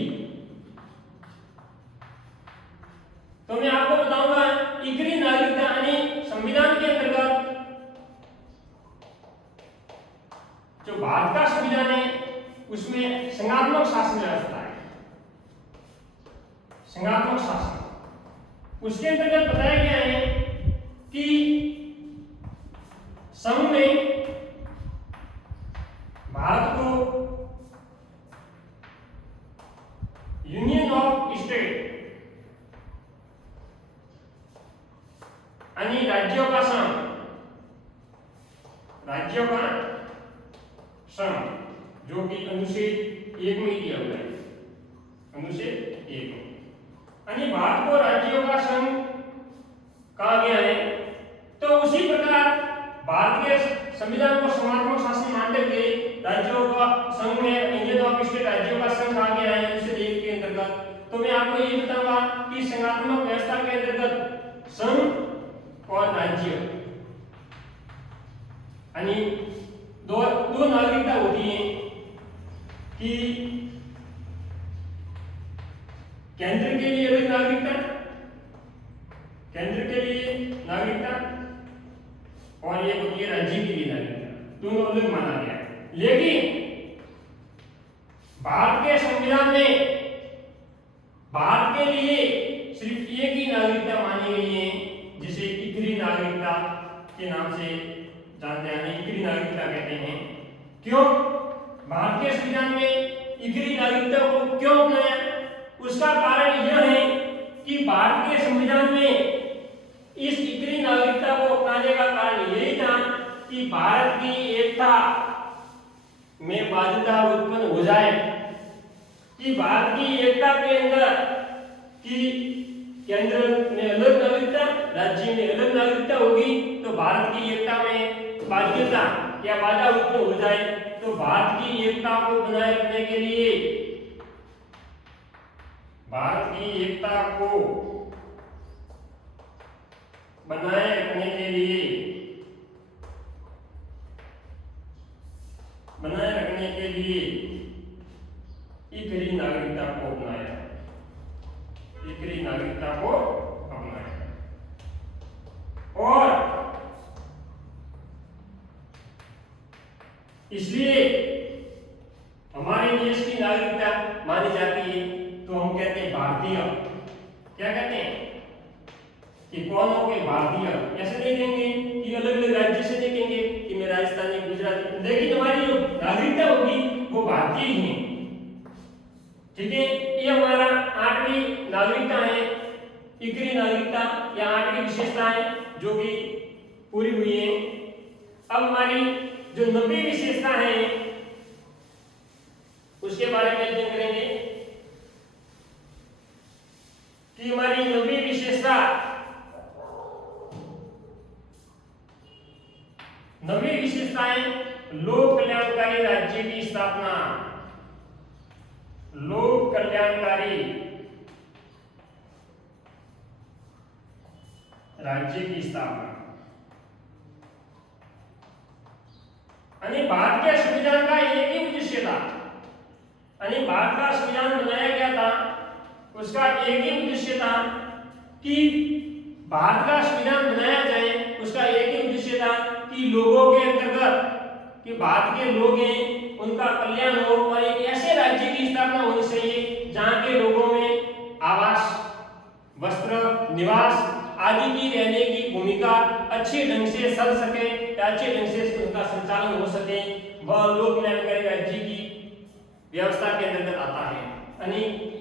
तो मैं आपको बताऊंगा इकहरी नागरिकता यानी संविधान के अंतर्गत जो भारत का संविधान है उसमें संघात्मक शासन व्यवस्था है, संघात्मक शासन। उसके अंतर्गत बताया गया है कि संघ में भारत को यूनियन ऑफ स्टेट यानी राज्यों का संघ, राज्यों का संघ जो कि अनुच्छेद 1 में दिया हुआ है, अनुच्छेद 1 में यानी भारत को राज्यों का संघ कहा गया है। तो उसी प्रकार भारत के संविधान को संघात्मक शासन मानते हुए राज्यों का संघ में यूनियन ऑफ स्टेट राज्यों का संघ कहा गया है अनुच्छेद 1 के अंतर्गत। तो मैं आपको ये बताऊंगा कि संघात्मक व्यवस्था के अंतर्गत संघ और राज्य यानी दो नागरिकता होती है कि केंद्र के लिए अलग नागरिकता, केंद्र के लिए नागरिकता और ये होती है राज्य के लिए नागरिकता, दोनों अलग माना गया है। लेकिन भारत के संविधान में भारत के लिए सिर्फ एक ही नागरिकता मानी गई है जिसे इकहरी नागरिकता के नाम से जानते हैं, इकहरी नागरिकता कहते हैं। क्यों? भारतीय संविधान में इकरी नागरिकता को क्यों अपनाया? उसका कारण यह है कि भारतीय संविधान में इस इकरी नागरिकता को अपनाने का कारण यही था कि भारत की एकता में बाध्यता उत्पन्न हो जाए, कि भारत की एकता के अंदर कि केंद्र में अलग नागरिकता, राज्य में अलग नागरिकता होगी, तो भारत की एकता में बाध्यता या बाधा उत्पन्न हो जाए। तो भारत की एकता को बनाए रखने के लिए, भारत की एकता को बनाए रखने के लिए, इकरी नागरिकता को अपनाया, इकरी नागरिकता को अपनाया। और इसलिए हमारे देश की नागरिकता मानी जाती है, तो हम कहते हैं भारतीय। क्या कहते हैं कि कौन हो गए? भारतीय। ऐसे नहीं कहेंगे कि अलग अलग राज्य से नहीं कहेंगे कि मैं राजस्थानी, गुजराती, लेकिन हमारी जो नागरिकता होगी वो भारतीय ही है। ठीक है, ये हमारा 8वीं नागरिकता है, इकरी नागरिकता या 8वीं विशेषता है जो कि पूरी हुई है। अब हमारी जो 90वीं विशेषता है उसके बारे में अध्ययन करेंगे कि हमारी 90वीं विशेषता, 90वीं विशेषताएं लोक कल्याणकारी राज्य की स्थापना, लोक कल्याणकारी राज्य की स्थापना। भारत के संविधान का एक ही उद्देश्य था, भारत का संविधान बनाया गया था, उसका एक ही उद्देश्य था कि भारत का संविधान बनाया जाए। उसका एक ही उद्देश्य था कि लोगों के अंतर्गत, कि भारत के लोग हैं उनका कल्याण हो, और एक ऐसे राज्य की स्थापना होनी चाहिए जहां के लोगों में आवास, वस्त्र, निवास आदि की रहने की भूमिका अच्छे ढंग से चल सके, अच्छे ढंग से उनका संचालन हो सके, वह लोक कल्याणकारी राज्य की व्यवस्था के अंतर्गत आता है। यानी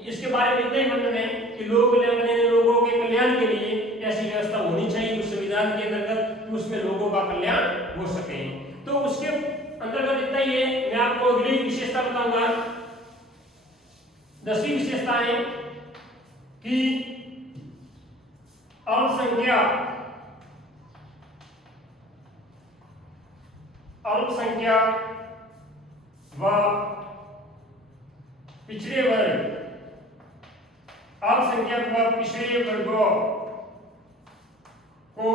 इसके बारे में इतना ही वर्णन है कि लोक कल्याण, लोगों के कल्याण के लिए ऐसी व्यवस्था होनी चाहिए उस संविधान के अंतर्गत, उसमें लोगों का कल्याण हो सके। तो उसके अंतर्गत इतना ही है। मैं आपको अगली विशेषता बताऊंगा, 10वीं विशेषता है कि अल्पसंख्यक व पिछड़े वर्ग, अल्पसंख्यक व पिछड़े वर्गों को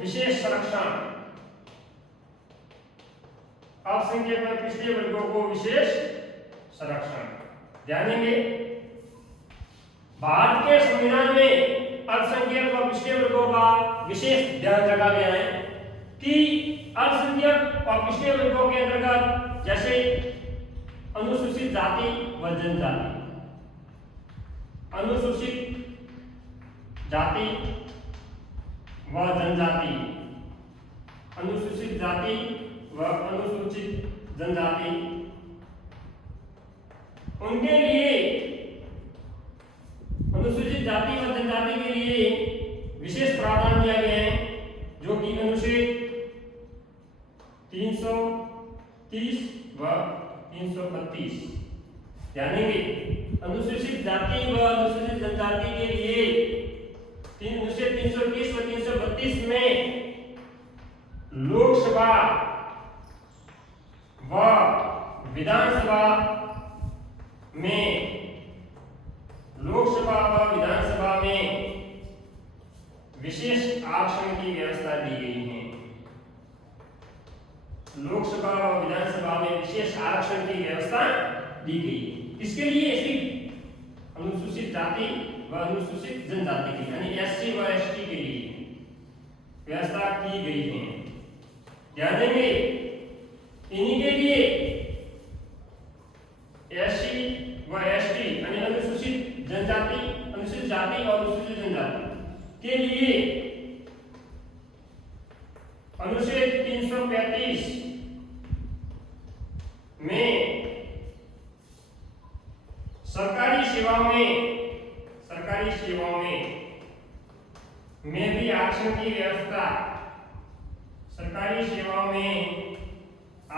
विशेष संरक्षण, अल्पसंख्यक व पिछड़े वर्गों को विशेष संरक्षण। ध्यान देंगे, भारत के संविधान में अल्पसंख्यक व पिछड़े वर्गों का विशेष ध्यान रखा गया है कि अल्पसंख्यक और पिछड़े वर्गों के अंतर्गत जैसे अनुसूचित जाति व जनजाति, अनुसूचित जाति व जनजाति, अनुसूचित जाति व अनुसूचित जनजाति, उनके लिए, अनुसूचित जाति व जनजाति के लिए विशेष प्रावधान दिया गया है, जो कि अनुच्छेद 330 व 332। ध्यान देंगे, अनुसूचित जाति व अनुसूचित जनजाति के लिए अनुच्छेद 330 व 332 में लोकसभा व विधानसभा में, लोकसभा व विधानसभा में विशेष आरक्षण की व्यवस्था दी गई है। लोकसभा व विधानसभा में विशेष आरक्षण की व्यवस्था दी गई है। इसके लिए सिर्फ अनुसूचित जाति व अनुसूचित जनजाति के, यानी एससी व एसटी के लिए व्यवस्था की गई है। ध्यान देंगे, इन्हीं के लिए एससी व एसटी यानी अनुसूचित जनजाति, अनुसूचित जाति और अनुसूचित जनजाति के लिए अनुच्छेद 335 में सरकारी सेवाओं में भी आरक्षण की व्यवस्था, सरकारी सेवाओं में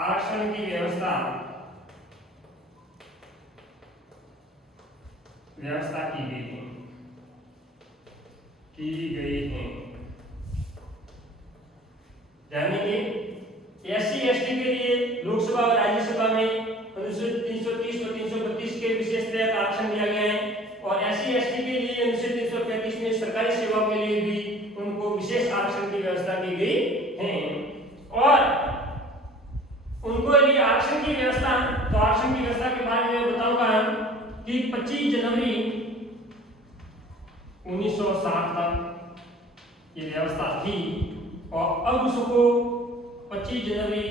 आरक्षण की व्यवस्था की गई है। यानी कि एससी एसटी के लिए लोकसभा और राज्यसभा में अनुच्छेद 330 और 332 के विशेष तहत आरक्षण दिया गया है, और एससी एसटी के लिए अनुच्छेद 335 में सरकारी सेवाओं के लिए भी उनको विशेष आरक्षण की व्यवस्था की गई है। और उनको लिए आरक्षण की व्यवस्था, तो आरक्षण की व्यवस्था के बारे में बताऊंगा कि 25 जनवरी 1960 तक ये व्यवस्था थी, और अब उसको 25 जनवरी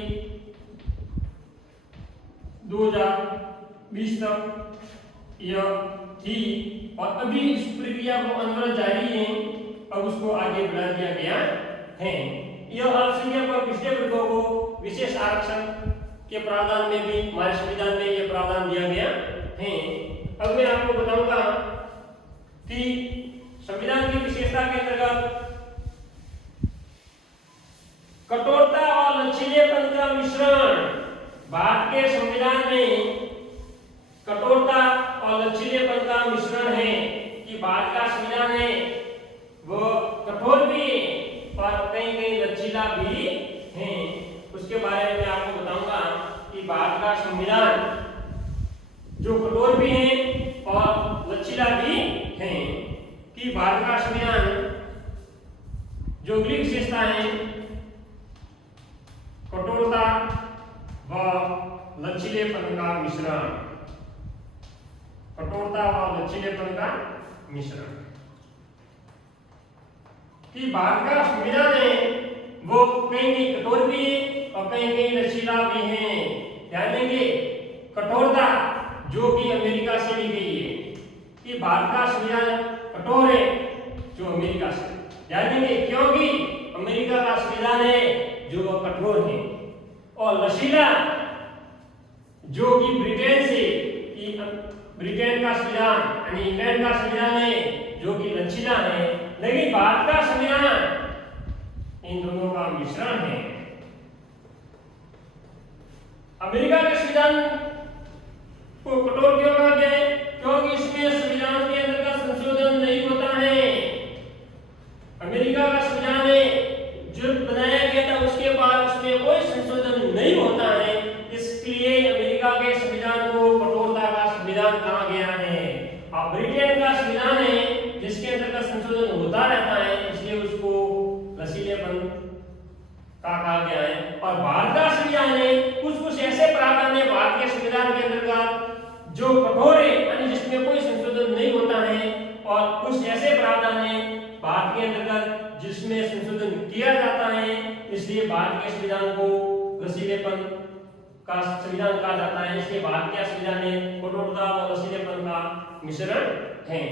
2020 तक यह थी, और अभी इस प्रक्रिया को अनवरत जारी है, अब उसको आगे बढ़ा दिया गया है। यह अल्पसंख्यक और पिछड़े वर्गों को विशेष आरक्षण के प्रावधान में भी हमारे संविधान में यह प्रावधान दिया गया है। अब मैं आपको बताऊंगा कि संविधान की विशेषता के अंतर्गत कठोरता और लचीलेपन का मिश्रण, भारत के संविधान में कठोरता और लचीलेपन का मिश्रण है कि भारत का संविधान है वो कठोर भी है और कहीं कहीं लचीला भी है। उसके बारे में आपको बताऊंगा कि भारत का संविधान जो कठोर भी है और लचीला भी है, कि भारत का संविधान जो अगली विशेषता है कठोरता व लचीलेपन का मिश्रण, कठोरता व लचीलेपन का मिश्रण, कि भारत का संविधान है वो कहीं कहीं कठोर भी है और कहीं कहीं लचीला भी है। ध्यान देंगे, कठोरता जो कि अमेरिका से ली गई है, कि भारत का संविधान कठोर है जो अमेरिका से, ध्यान देंगे क्योंकि अमेरिका का संविधान है जो वह कठोर है, और लचीला जो कि ब्रिटेन से, कि ब्रिटेन का संविधान यानी इंग्लैंड का संविधान है जो कि लचीला है, लेकिन भारत का संविधान इन दोनों का मिश्रण है। अमेरिका के संविधान को कठोर क्यों कहा गया है? क्योंकि इसमें संविधान के अंतर्गत संशोधन नहीं होता है। अमेरिका का संविधान है जो बनाया गया था उसके बाद उसमें कोई संशोधन नहीं होता है, इसलिए अमेरिका के संविधान को कठोरता का संविधान कहा गया है। और ब्रिटेन का संविधान है जिसके अंतर्गत संशोधन होता रहता है, इसलिए उसको लचीलेपन का कहा गया है। और भारत का संविधान है कुछ ऐसे प्रावधान है भारत के संविधान के अंतर्गत जो कठोर है यानी जिसमें कोई संशोधन नहीं होता है, और कुछ ऐसे प्रावधान है भारत के अंतर्गत जिसमें संशोधन किया जाता है, इसलिए भारत के संविधान को लचीलेपन का संविधान कहा जाता है। इसलिए भारत के संविधान में कठोरता और लचीलेपन का मिश्रण है।